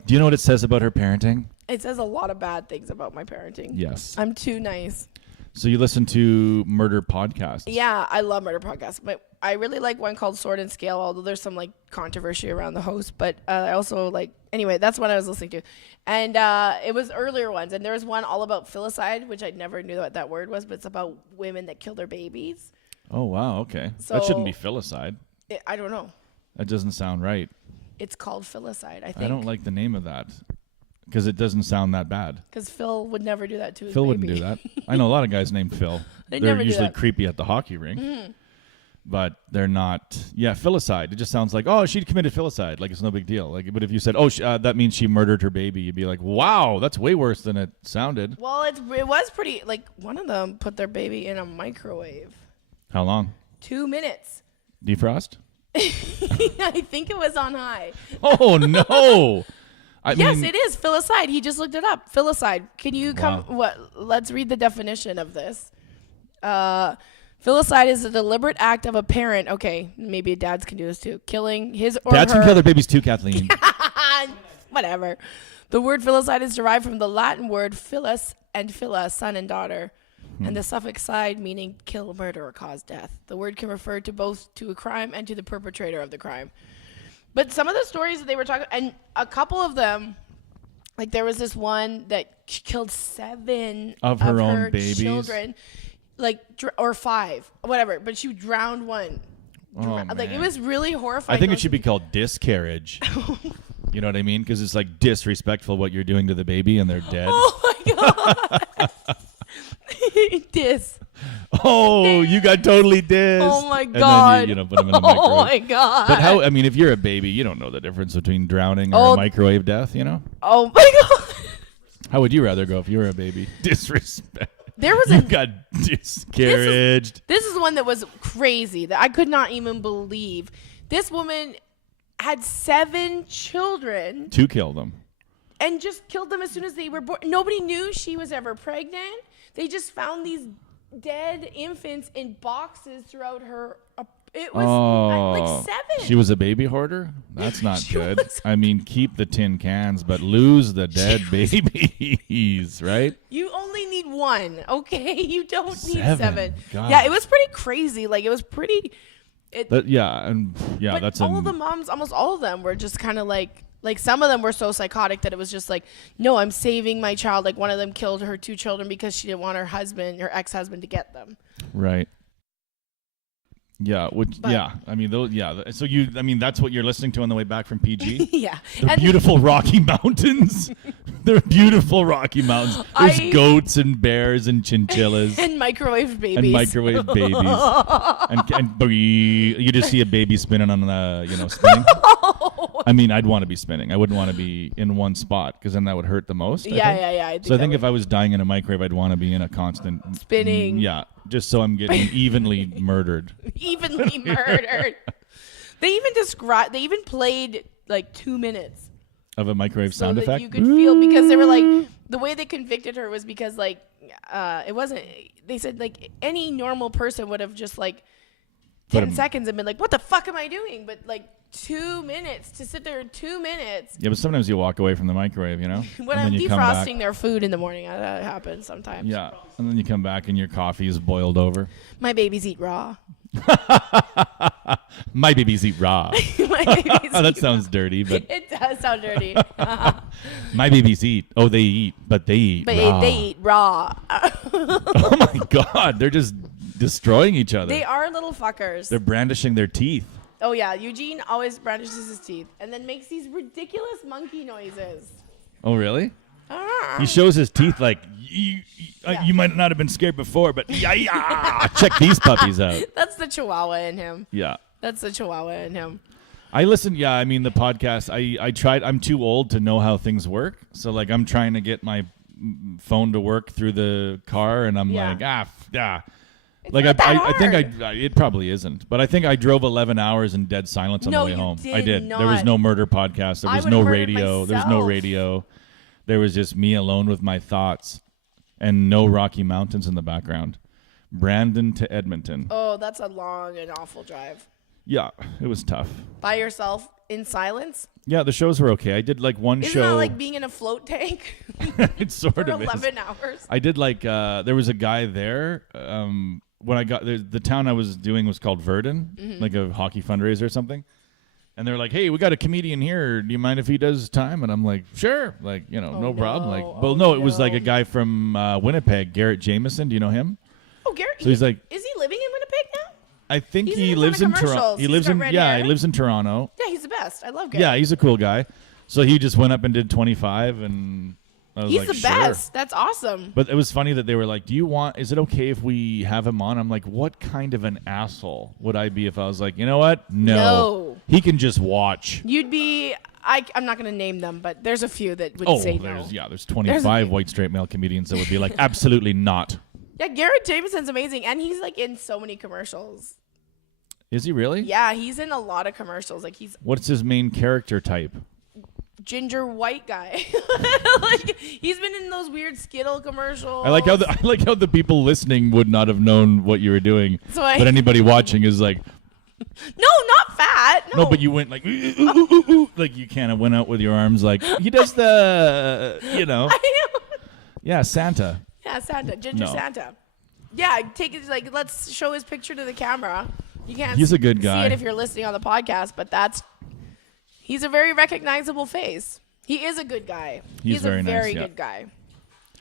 Do you know what it says about her parenting? It says a lot of bad things about my parenting. Yes. I'm too nice. So you listen to murder podcasts? Yeah, I love murder podcasts. But I really like one called Sword and Scale, although there's some like controversy around the host. But I also like, anyway, that's what I was listening to. And it was earlier ones. And there was one all about filicide, which I never knew what that word was, but it's about women that kill their babies. Oh, wow. Okay. So that shouldn't be filicide. I don't know. That doesn't sound right. It's called filicide, I think. I don't like the name of that because it doesn't sound that bad. Because Phil would never do that to his Phil baby. wouldn't do that. I know a lot of guys named Phil. They're usually creepy at the hockey rink. Mm-hmm. But they're not. Yeah, filicide. It just sounds like, oh, she committed filicide. Like, it's no big deal. Like, but if you said, oh, that means she murdered her baby, you'd be like, wow, that's way worse than it sounded. Well, it was pretty, like, one of them put their baby in a microwave. How long? 2 minutes. Defrost? I think it was on high. Oh, no. Yes, it is filicide. He just looked it up. Filicide. Can you come? Wow. Let's read the definition of this. Filicide is a deliberate act of a parent. Okay, maybe dads can do this too. Killing his or dads her. Can kill their babies too, Kathleen. Whatever. The word filicide is derived from the Latin word filus and phila, son and daughter, and the suffix side meaning kill, murder, or cause death. The word can refer to both to a crime and to the perpetrator of the crime. But some of the stories that they were talking, and a couple of them, like there was this one that killed 7 of her own babies, children, like or 5, whatever. But she drowned one. Oh, like it was really horrifying. I think it should be called discarriage. You know what I mean? Because it's like disrespectful what you're doing to the baby, and they're dead. Oh my God. Dis. Oh, you got totally dissed. Oh my God. And then you put them in the microwave. Oh my God. But how? I mean, if you're a baby, you don't know the difference between drowning or microwave death. You know. Oh my God. How would you rather go if you were a baby? Disrespect. There was you got discarriaged. This is one that was crazy that I could not even believe. This woman had 7 children. To kill them. And just killed them as soon as they were born. Nobody knew she was ever pregnant. They just found these dead infants in boxes throughout her. It was like 7. She was a baby hoarder? That's not good. I mean, keep the tin cans, but lose the dead babies, right? You only need 1, okay? You don't need 7. God. Yeah, it was pretty crazy. Like, it was pretty... But that's all of the moms, almost all of them were just kind of like some of them were so psychotic that it was just like, no, I'm saving my child. Like one of them killed her 2 children because she didn't want her ex-husband to get them. Right. Yeah. I mean, those. Yeah. So that's what you're listening to on the way back from PG. Yeah. The beautiful Rocky Mountains. They're beautiful Rocky Mountains. There's goats and bears and chinchillas and microwave babies. and you just see a baby spinning on the spinning. I mean, I'd want to be spinning. I wouldn't want to be in one spot because then that would hurt the most. Yeah. I think if I was dying in a microwave, I'd want to be in a constant spinning. Yeah. Just so I'm getting evenly murdered. Evenly murdered. They even played like 2 minutes of a microwave sound effect. You could feel, because they were like, the way they convicted her was because like it wasn't. They said like any normal person would have just like 10 seconds and been like, what the fuck am I doing? But like 2 minutes to sit there 2 minutes. Yeah, but sometimes you walk away from the microwave, when I'm defrosting their food in the morning, that happens sometimes. Yeah, and then you come back and your coffee is boiled over. My babies eat raw. My babies eat raw. My babies That sounds dirty, but it does sound dirty. my babies eat. Oh, they eat, but they eat raw. They eat raw. Oh my God, they're just destroying each other. They are little fuckers. They're brandishing their teeth. Oh yeah, Eugene always brandishes his teeth and then makes these ridiculous monkey noises. Oh really? He shows his teeth like, you might not have been scared before, but check these puppies out. That's the Chihuahua in him. Yeah. That's the Chihuahua in him. I listen. Yeah, I mean the podcast. I tried. I'm too old to know how things work. So like I'm trying to get my phone to work through the car, and I'm like It's like not I that think hard. it probably isn't, but I think I drove 11 hours in dead silence on the way home. I did. Not. There was no murder podcast. There was no radio. There was no radio. There was just me alone with my thoughts, and no Rocky Mountains in the background. Brandon to Edmonton. Oh, that's a long and awful drive. Yeah, it was tough. By yourself in silence? Yeah, the shows were okay. I did like one Isn't show. that like being in a float tank? It sort for of 11 is. hours. I did like there was a guy there. When I got there, the town I was doing was called Verdun, like a hockey fundraiser or something. And they're like, "Hey, we got a comedian here. Do you mind if he does time?" And I'm like, "Sure." Like, no problem. Like, well, no, it was like a guy from Winnipeg, Garrett Jameson. Do you know him? Oh, Garrett. So he's like, is he living in Winnipeg now? I think He's he in a lives ton in of Toronto. commercials. He He's lives got in red he hair. lives in Toronto. Yeah, he's the best. I love Garrett. Yeah, he's a cool guy. So he just went up and did 25, and I was He's like, the sure. best. That's awesome. But it was funny that they were like, is it okay if we have him on? I'm like, what kind of an asshole would I be if I was like, you know what? No. He can just watch. You'd be, I'm not going to name them, but there's a few that would say no. There's 25 white straight male comedians that would be like, absolutely not. Yeah, Garrett Jameson's amazing. And he's like in so many commercials. Is he really? Yeah, he's in a lot of commercials. Like What's his main character type? ginger white guy. Like he's been in those weird Skittle commercials. I like how the people listening would not have known what you were doing, but anybody watching is like, no, not fat. no, but you went like, like you kind of went out with your arms like he does the, I know. yeah, Santa. Yeah, Santa, Ginger No. Santa. Yeah, take it like let's show his picture to the camera. You can't. He's a good guy. See it if you're listening on the podcast, but he's a very recognizable face. He is a good guy. He's very a nice, very yeah. good guy.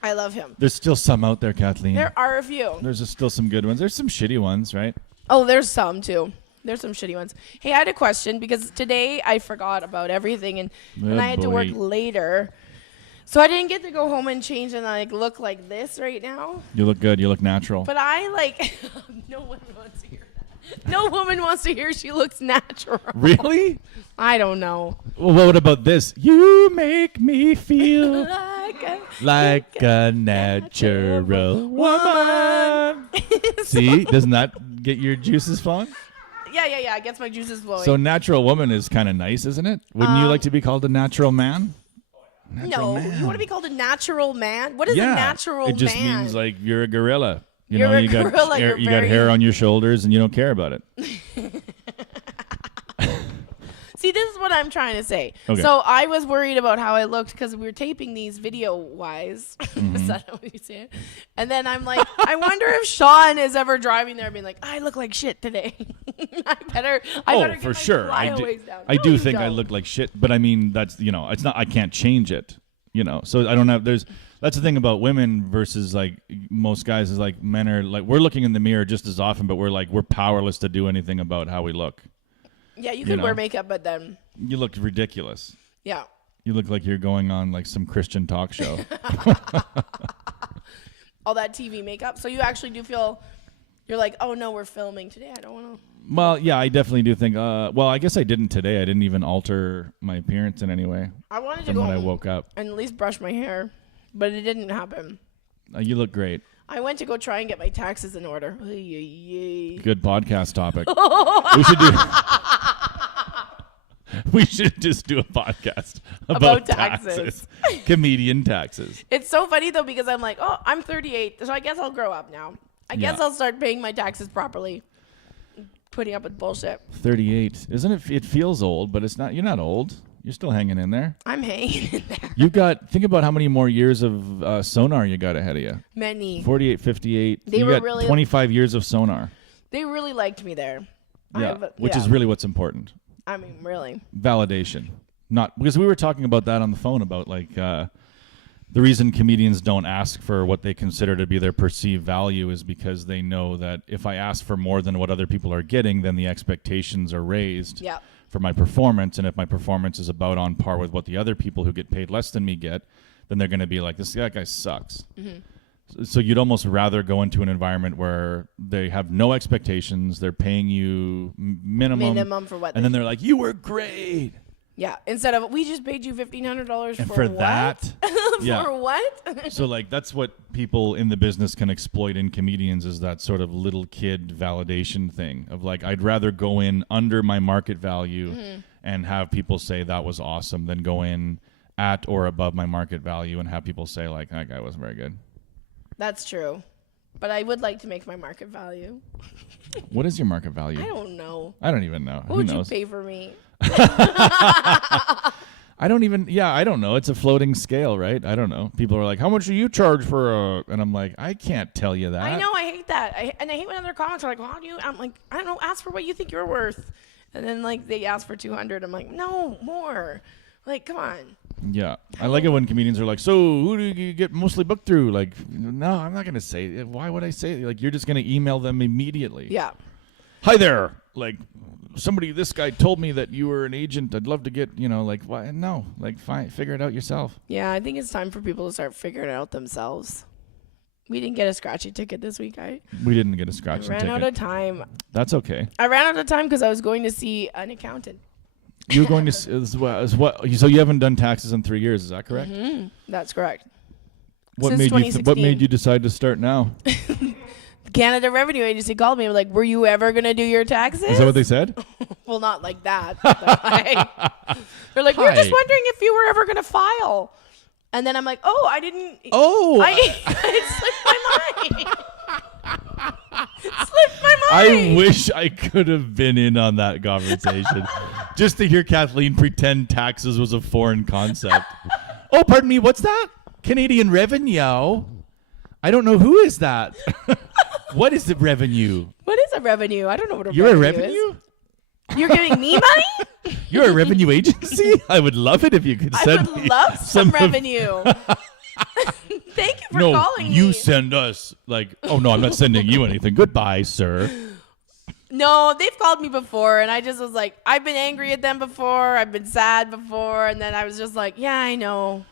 I love him. There's still some out there, Kathleen. There are a few. There's still some good ones. There's some shitty ones, right? Oh, there's some too. There's some shitty ones. Hey, I had a question because today I forgot about everything and I had to work later. So I didn't get to go home and change and like look like this right now. You look good. You look natural. But I like no one wants to hear that. No woman wants to hear she looks natural. Really? I don't know. Well, what about this? You make me feel like a natural woman. See? Doesn't that get your juices flowing? Yeah. It gets my juices flowing. So natural woman is kind of nice, isn't it? Wouldn't you like to be called a natural man? No, you want to be called a natural man? What is a natural man? It just means like you're a gorilla. You're a gorilla, you got hair on your shoulders and you don't care about it. See, this is what I'm trying to say. Okay. So I was worried about how I looked because we were taping these video-wise. Is that how you say it? And then I'm like, I wonder if Sean is ever driving there being like, I look like shit today. I better get for my sure. flyaways down. I No, do you think I don't. look like shit, but I mean it's not. I can't change it. So I don't have. That's the thing about women versus like most guys is like men are like we're looking in the mirror just as often, but we're powerless to do anything about how we look. Yeah, you could wear makeup, but then You look ridiculous. yeah. You look like you're going on like some Christian talk show. All that TV makeup. So you actually do feel you're like, oh no, we're filming today. I don't want to. Well, yeah, I definitely do think. Well, I guess I didn't today. I didn't even alter my appearance in any way. I wanted to from go when I home woke up. and at least brush my hair, but it didn't happen. You look great. I went to go try and get my taxes in order. Good podcast topic. We should do. We should just do a podcast about taxes. Comedian taxes. It's so funny though because I'm like, oh, I'm 38, so I guess I'll grow up now. I guess I'll start paying my taxes properly. Putting up with bullshit. 38, isn't it? It feels old, but it's not. You're not old. You're still hanging in there. I'm hanging in there. You've got. Think about how many more years of sonar you got ahead of you. Many. 48, 58. They you were got really 25 years of sonar. They really liked me there. Which is really what's important. I mean, really. Validation. Not because we were talking about that on the phone about like the reason comedians don't ask for what they consider to be their perceived value is because they know that if I ask for more than what other people are getting, then the expectations are raised for my performance. And if my performance is about on par with what the other people who get paid less than me get, then they're going to be like, that guy sucks. Mm-hmm. So you'd almost rather go into an environment where they have no expectations. They're paying you minimum for what? And then they're like, you were great. Yeah, instead of we just paid you $1,500 for what? That. For what? So like that's what people in the business can exploit in comedians is that sort of little kid validation thing of like I'd rather go in under my market value and have people say that was awesome than go in at or above my market value and have people say like that guy wasn't very good. That's true. But I would like to make my market value. What is your market value? I don't know. I don't even know. What would you pay for me? I don't know. It's a floating scale, right? I don't know. People are like, how much do you charge for and I'm like, I can't tell you that. I know. I hate that. I hate when other comics are like, well, how do you, I'm like, I don't know. Ask for what you think you're worth. And then like they ask for 200. I'm like, no, more. Like, come on. Yeah. I like it when comedians are like, so who do you get mostly booked through? Like, no, I'm not going to say it. Why would I say it? Like, you're just going to email them immediately. Yeah. Hi there. Like, this guy told me that you were an agent. I'd love to get, like, why? No, like, fine, figure it out yourself. Yeah, I think it's time for people to start figuring it out themselves. We didn't get a scratchy ticket this week, We didn't get a scratchy ticket. I ran out of time. That's okay. I ran out of time because I was going to see an accountant. You were going to so you haven't done taxes in 3 years, is that correct? Mm-hmm. That's correct. What made you decide to start now? Canada Revenue Agency called me and were like, were you ever going to do your taxes? Is that what they said? Well, not like that. They're like, we were just wondering if you were ever going to file. And then I'm like, oh, I didn't. Oh. It slipped my mind. Slipped my mind. I wish I could have been in on that conversation just to hear Kathleen pretend taxes was a foreign concept. Oh, pardon me. What's that? Canadian revenue. I don't know. Who is that? What is the revenue? What is a revenue? I don't know what a revenue is. You're giving me money? You're a revenue agency? I would love it if you could send me. I would love some revenue. Thank you for calling me. You send us oh no, I'm not sending you anything. Goodbye, sir. No, they've called me before and I just was like, I've been angry at them before. I've been sad before. And then I was just like, yeah, I know.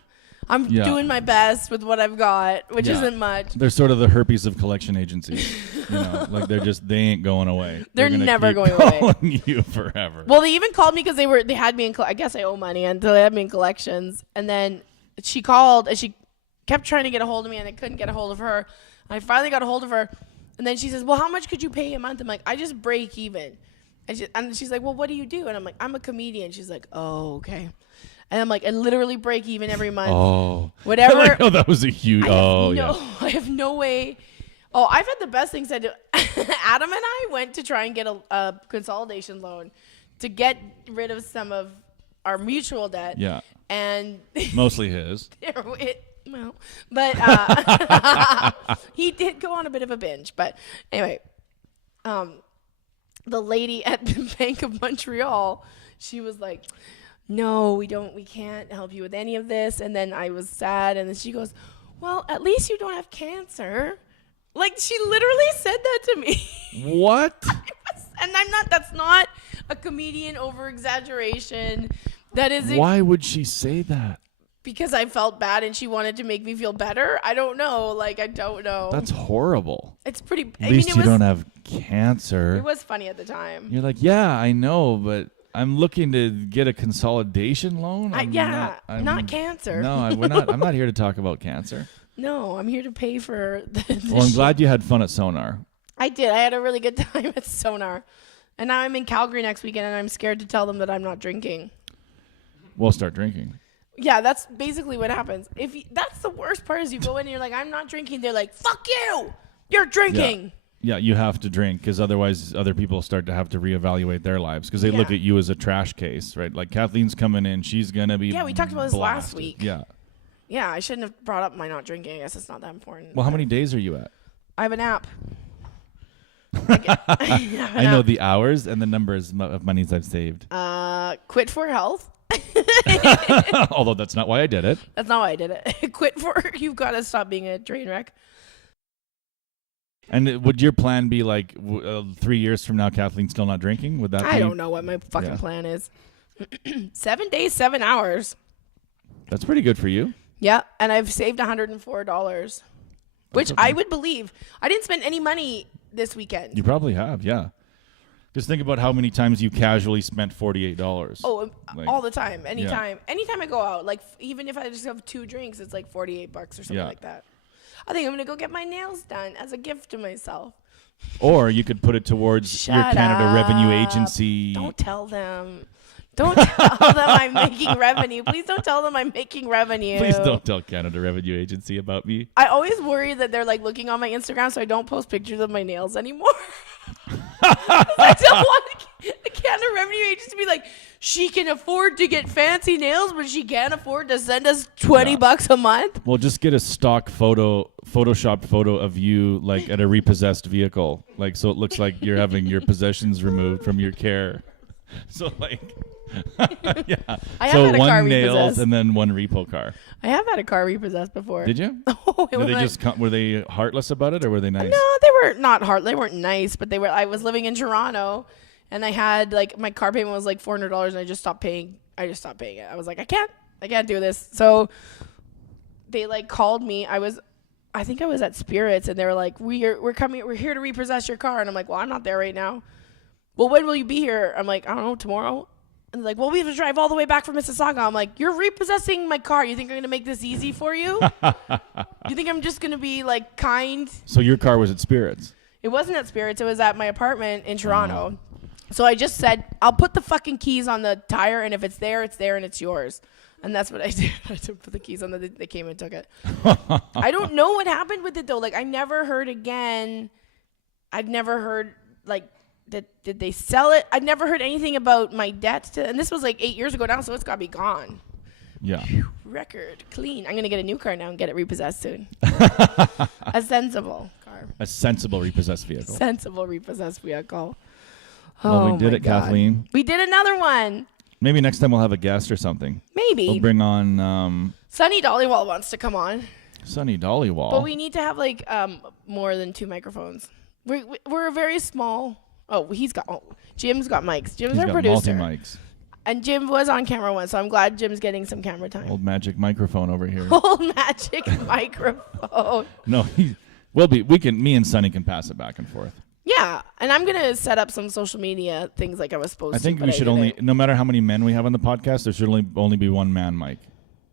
I'm doing my best with what I've got, which isn't much. They're sort of the herpes of collection agencies. They ain't going away. They're never going away. Calling you forever. Well, they even called me because they had me in, I guess I owe money until they had me in collections. And then she called and she kept trying to get a hold of me and I couldn't get a hold of her. I finally got a hold of her. And then she says, well, how much could you pay a month? I'm like, I just break even. And she's like, well, what do you do? And I'm like, I'm a comedian. She's like, oh, okay. And I'm like, I literally break even every month. Oh. Whatever. Oh, that was a huge... I have no way. Oh, I've had the best things I do. Adam and I went to try and get a consolidation loan to get rid of some of our mutual debt. Yeah. And... Mostly his. But he did go on a bit of a binge. But anyway, the lady at the Bank of Montreal, she was like... no, we can't help you with any of this. And then I was sad. And then she goes, well, at least you don't have cancer. Like, she literally said that to me. What? And that's not a comedian over exaggeration. That is. Why would she say that? Because I felt bad and she wanted to make me feel better. I don't know. I don't know. That's horrible. It's pretty. At least you don't have cancer. It was funny at the time. You're like, yeah, I know, but I'm looking to get a consolidation loan. Not cancer. No, I'm not here to talk about cancer. No, I'm here to pay for Well, I'm glad you had fun at Sonar. I did. I had a really good time at Sonar. And now I'm in Calgary next weekend, and I'm scared to tell them that I'm not drinking. We'll start drinking. Yeah, that's basically what happens. That's the worst part is you go in and you're like, I'm not drinking. They're like, fuck you. You're drinking. Yeah, you have to drink because otherwise other people start to have to reevaluate their lives because they look at you as a trash case, right? Like Kathleen's coming in. She's going to be Yeah, we talked about this last week. Yeah. Yeah, I shouldn't have brought up my not drinking. I guess it's not that important. Well, how many days are you at? I have an app. I know the hours and the numbers of monies I've saved. Quit for health. Although that's not why I did it. That's not why I did it. Quit for you've got to stop being a train wreck. And would your plan be like 3 years from now, Kathleen's still not drinking? Would that? I don't know what my fucking plan is. 7 days, 7 hours. That's pretty good for you. Yeah, and I've saved $104, which I would believe. I didn't spend any money this weekend. You probably have, yeah. Just think about how many times you casually spent $48. Oh, all the time, anytime. Yeah. Anytime I go out, like even if I just have 2 drinks, it's like $48 or something like that. I think I'm going to go get my nails done as a gift to myself. Or you could put it towards your Canada Revenue Agency. Don't tell them. Don't tell them I'm making revenue. Please don't tell them I'm making revenue. Please don't tell Canada Revenue Agency about me. I always worry that they're like looking on my Instagram, so I don't post pictures of my nails anymore. I don't want the Canada Revenue Agency to be like, she can afford to get fancy nails, but she can't afford to send us $20 a month. Well, just get a stock photoshopped photo of you like at a repossessed vehicle, like so it looks like you're having your possessions removed from your care. So like, yeah. I have had a car one nails repossessed. and then one repo car. I have had a car repossessed before. Did you? Oh, were they heartless about it or were they nice? No, they were not heart. They weren't nice, but they were. I was living in Toronto, and I had like my car payment was like $400, and I just stopped paying. I was like, I can't do this. So they like called me. I think I was at Spirits, and they were like, we're here to repossess your car, and I'm like, well, I'm not there right now. Well, when will you be here? I'm like, I don't know, tomorrow. And they're like, well, we have to drive all the way back from Mississauga. I'm like, you're repossessing my car. You think I'm going to make this easy for you? You think I'm just going to be like kind? So your car was at Spirits? It wasn't at Spirits. It was at my apartment in Toronto. So I just said, I'll put the fucking keys on the tire, and if it's there, and it's yours. And that's what I did. I just put the keys on they came and took it. I don't know what happened with it, though. Like, I never heard again. I'd never heard, like, did they sell it? I'd never heard anything about my debt. And this was like 8 years ago now, so it's got to be gone. Yeah. Record clean. I'm going to get a new car now and get it repossessed soon. A sensible car. A sensible repossessed vehicle. Sensible repossessed vehicle. Well, we did it, God. Kathleen. We did another one. Maybe next time we'll have a guest or something. Maybe. We'll bring on... Sunny Dollywall wants to come on. Sunny Dollywall? But we need to have like more than 2 microphones. We're a very small... Jim's got mics. Jim's our producer. Multi-mics. And Jim was on camera once, so I'm glad Jim's getting some camera time. Old magic microphone over here. Old magic microphone. No, me and Sunny can pass it back and forth. Yeah, and I'm going to set up some social media things like I was supposed to. I think we should no matter how many men we have on the podcast, there should only be one man mic.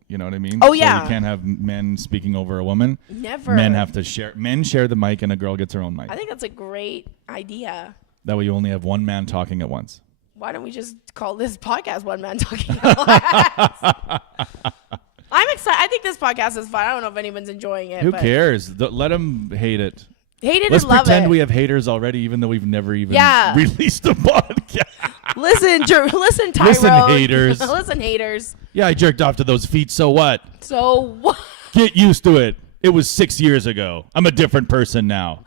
You know what I mean? Oh, yeah. So you can't have men speaking over a woman. Never. Men have to share. Men share the mic and a girl gets her own mic. I think that's a great idea. That way you only have one man talking at once. Why don't we just call this podcast One Man Talking at Once? I'm excited. I think this podcast is fun. I don't know if anyone's enjoying it. Who cares? Let them hate it. Hate it Let's and love it. Let's pretend we have haters already, even though we've never even released a podcast. Listen, Tyrone. Listen, haters. Listen, haters. Yeah, I jerked off to those feet. So what? So what? Get used to it. It was 6 years ago. I'm a different person now.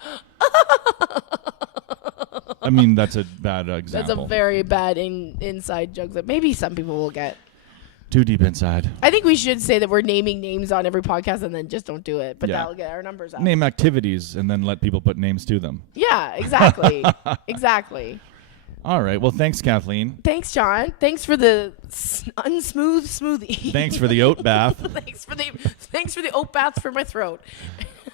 I mean, that's a bad example. That's a very bad inside joke that maybe some people will get. Too deep inside. I think we should say that we're naming names on every podcast and then just don't do it. But that'll get our numbers up. Name activities and then let people put names to them. Yeah, exactly. Exactly. All right. Well, thanks, Kathleen. Thanks, John. Thanks for the unsmooth smoothie. Thanks for the oat bath. Thanks for the oat bath for my throat.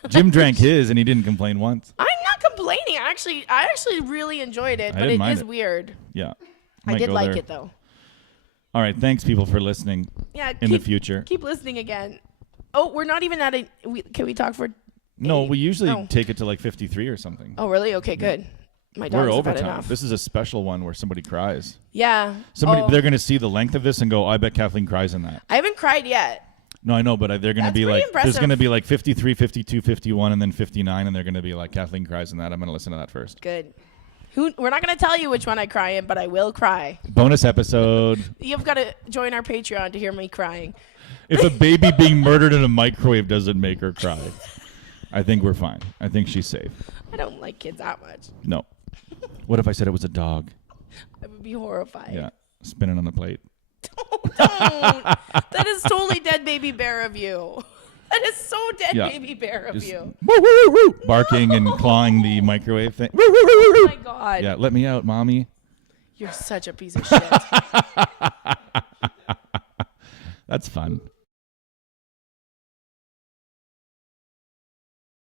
Jim drank his and he didn't complain once. I'm not complaining. I actually really enjoyed it, but it is weird. Yeah. I did like it though. All right. Thanks, people, for listening. Yeah. In the future. Keep listening again. Oh, we're not even at a. Can we talk for? No, we usually take it to like 53 or something. Oh, really? Okay, good. My We're overtime. This is a special one where somebody cries. Yeah. They're going to see the length of this and go, I bet Kathleen cries in that. I haven't cried yet. No, I know, but they're going to be like, impressive. There's going to be like 53, 52, 51, and then 59, and they're going to be like, Kathleen cries in that. I'm going to listen to that first. Good. We're not going to tell you which one I cry in, but I will cry. Bonus episode. You've got to join our Patreon to hear me crying. If a baby being murdered in a microwave doesn't make her cry, I think we're fine. I think she's safe. I don't like kids that much. No. What if I said it was a dog? I would be horrified. Yeah, spinning on the plate. Don't. That is totally dead baby bear of you. That is so dead baby bear of you. Woo, woo, woo, barking and clawing the microwave thing. Woo, woo, woo, Oh woo. my God. Yeah, let me out, mommy. You're such a piece of shit. That's fun.